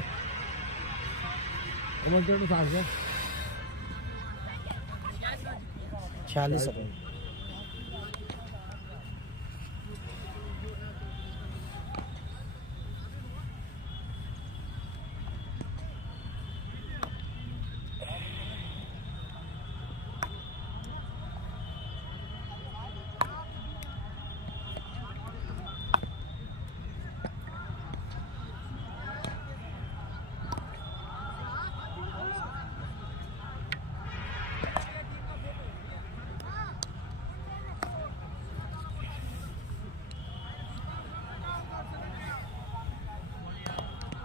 46 रन।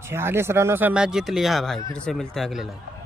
छियालीस रनों से मैच जीत लिया है भाई। फिर से मिलते हैं अगले लाइन।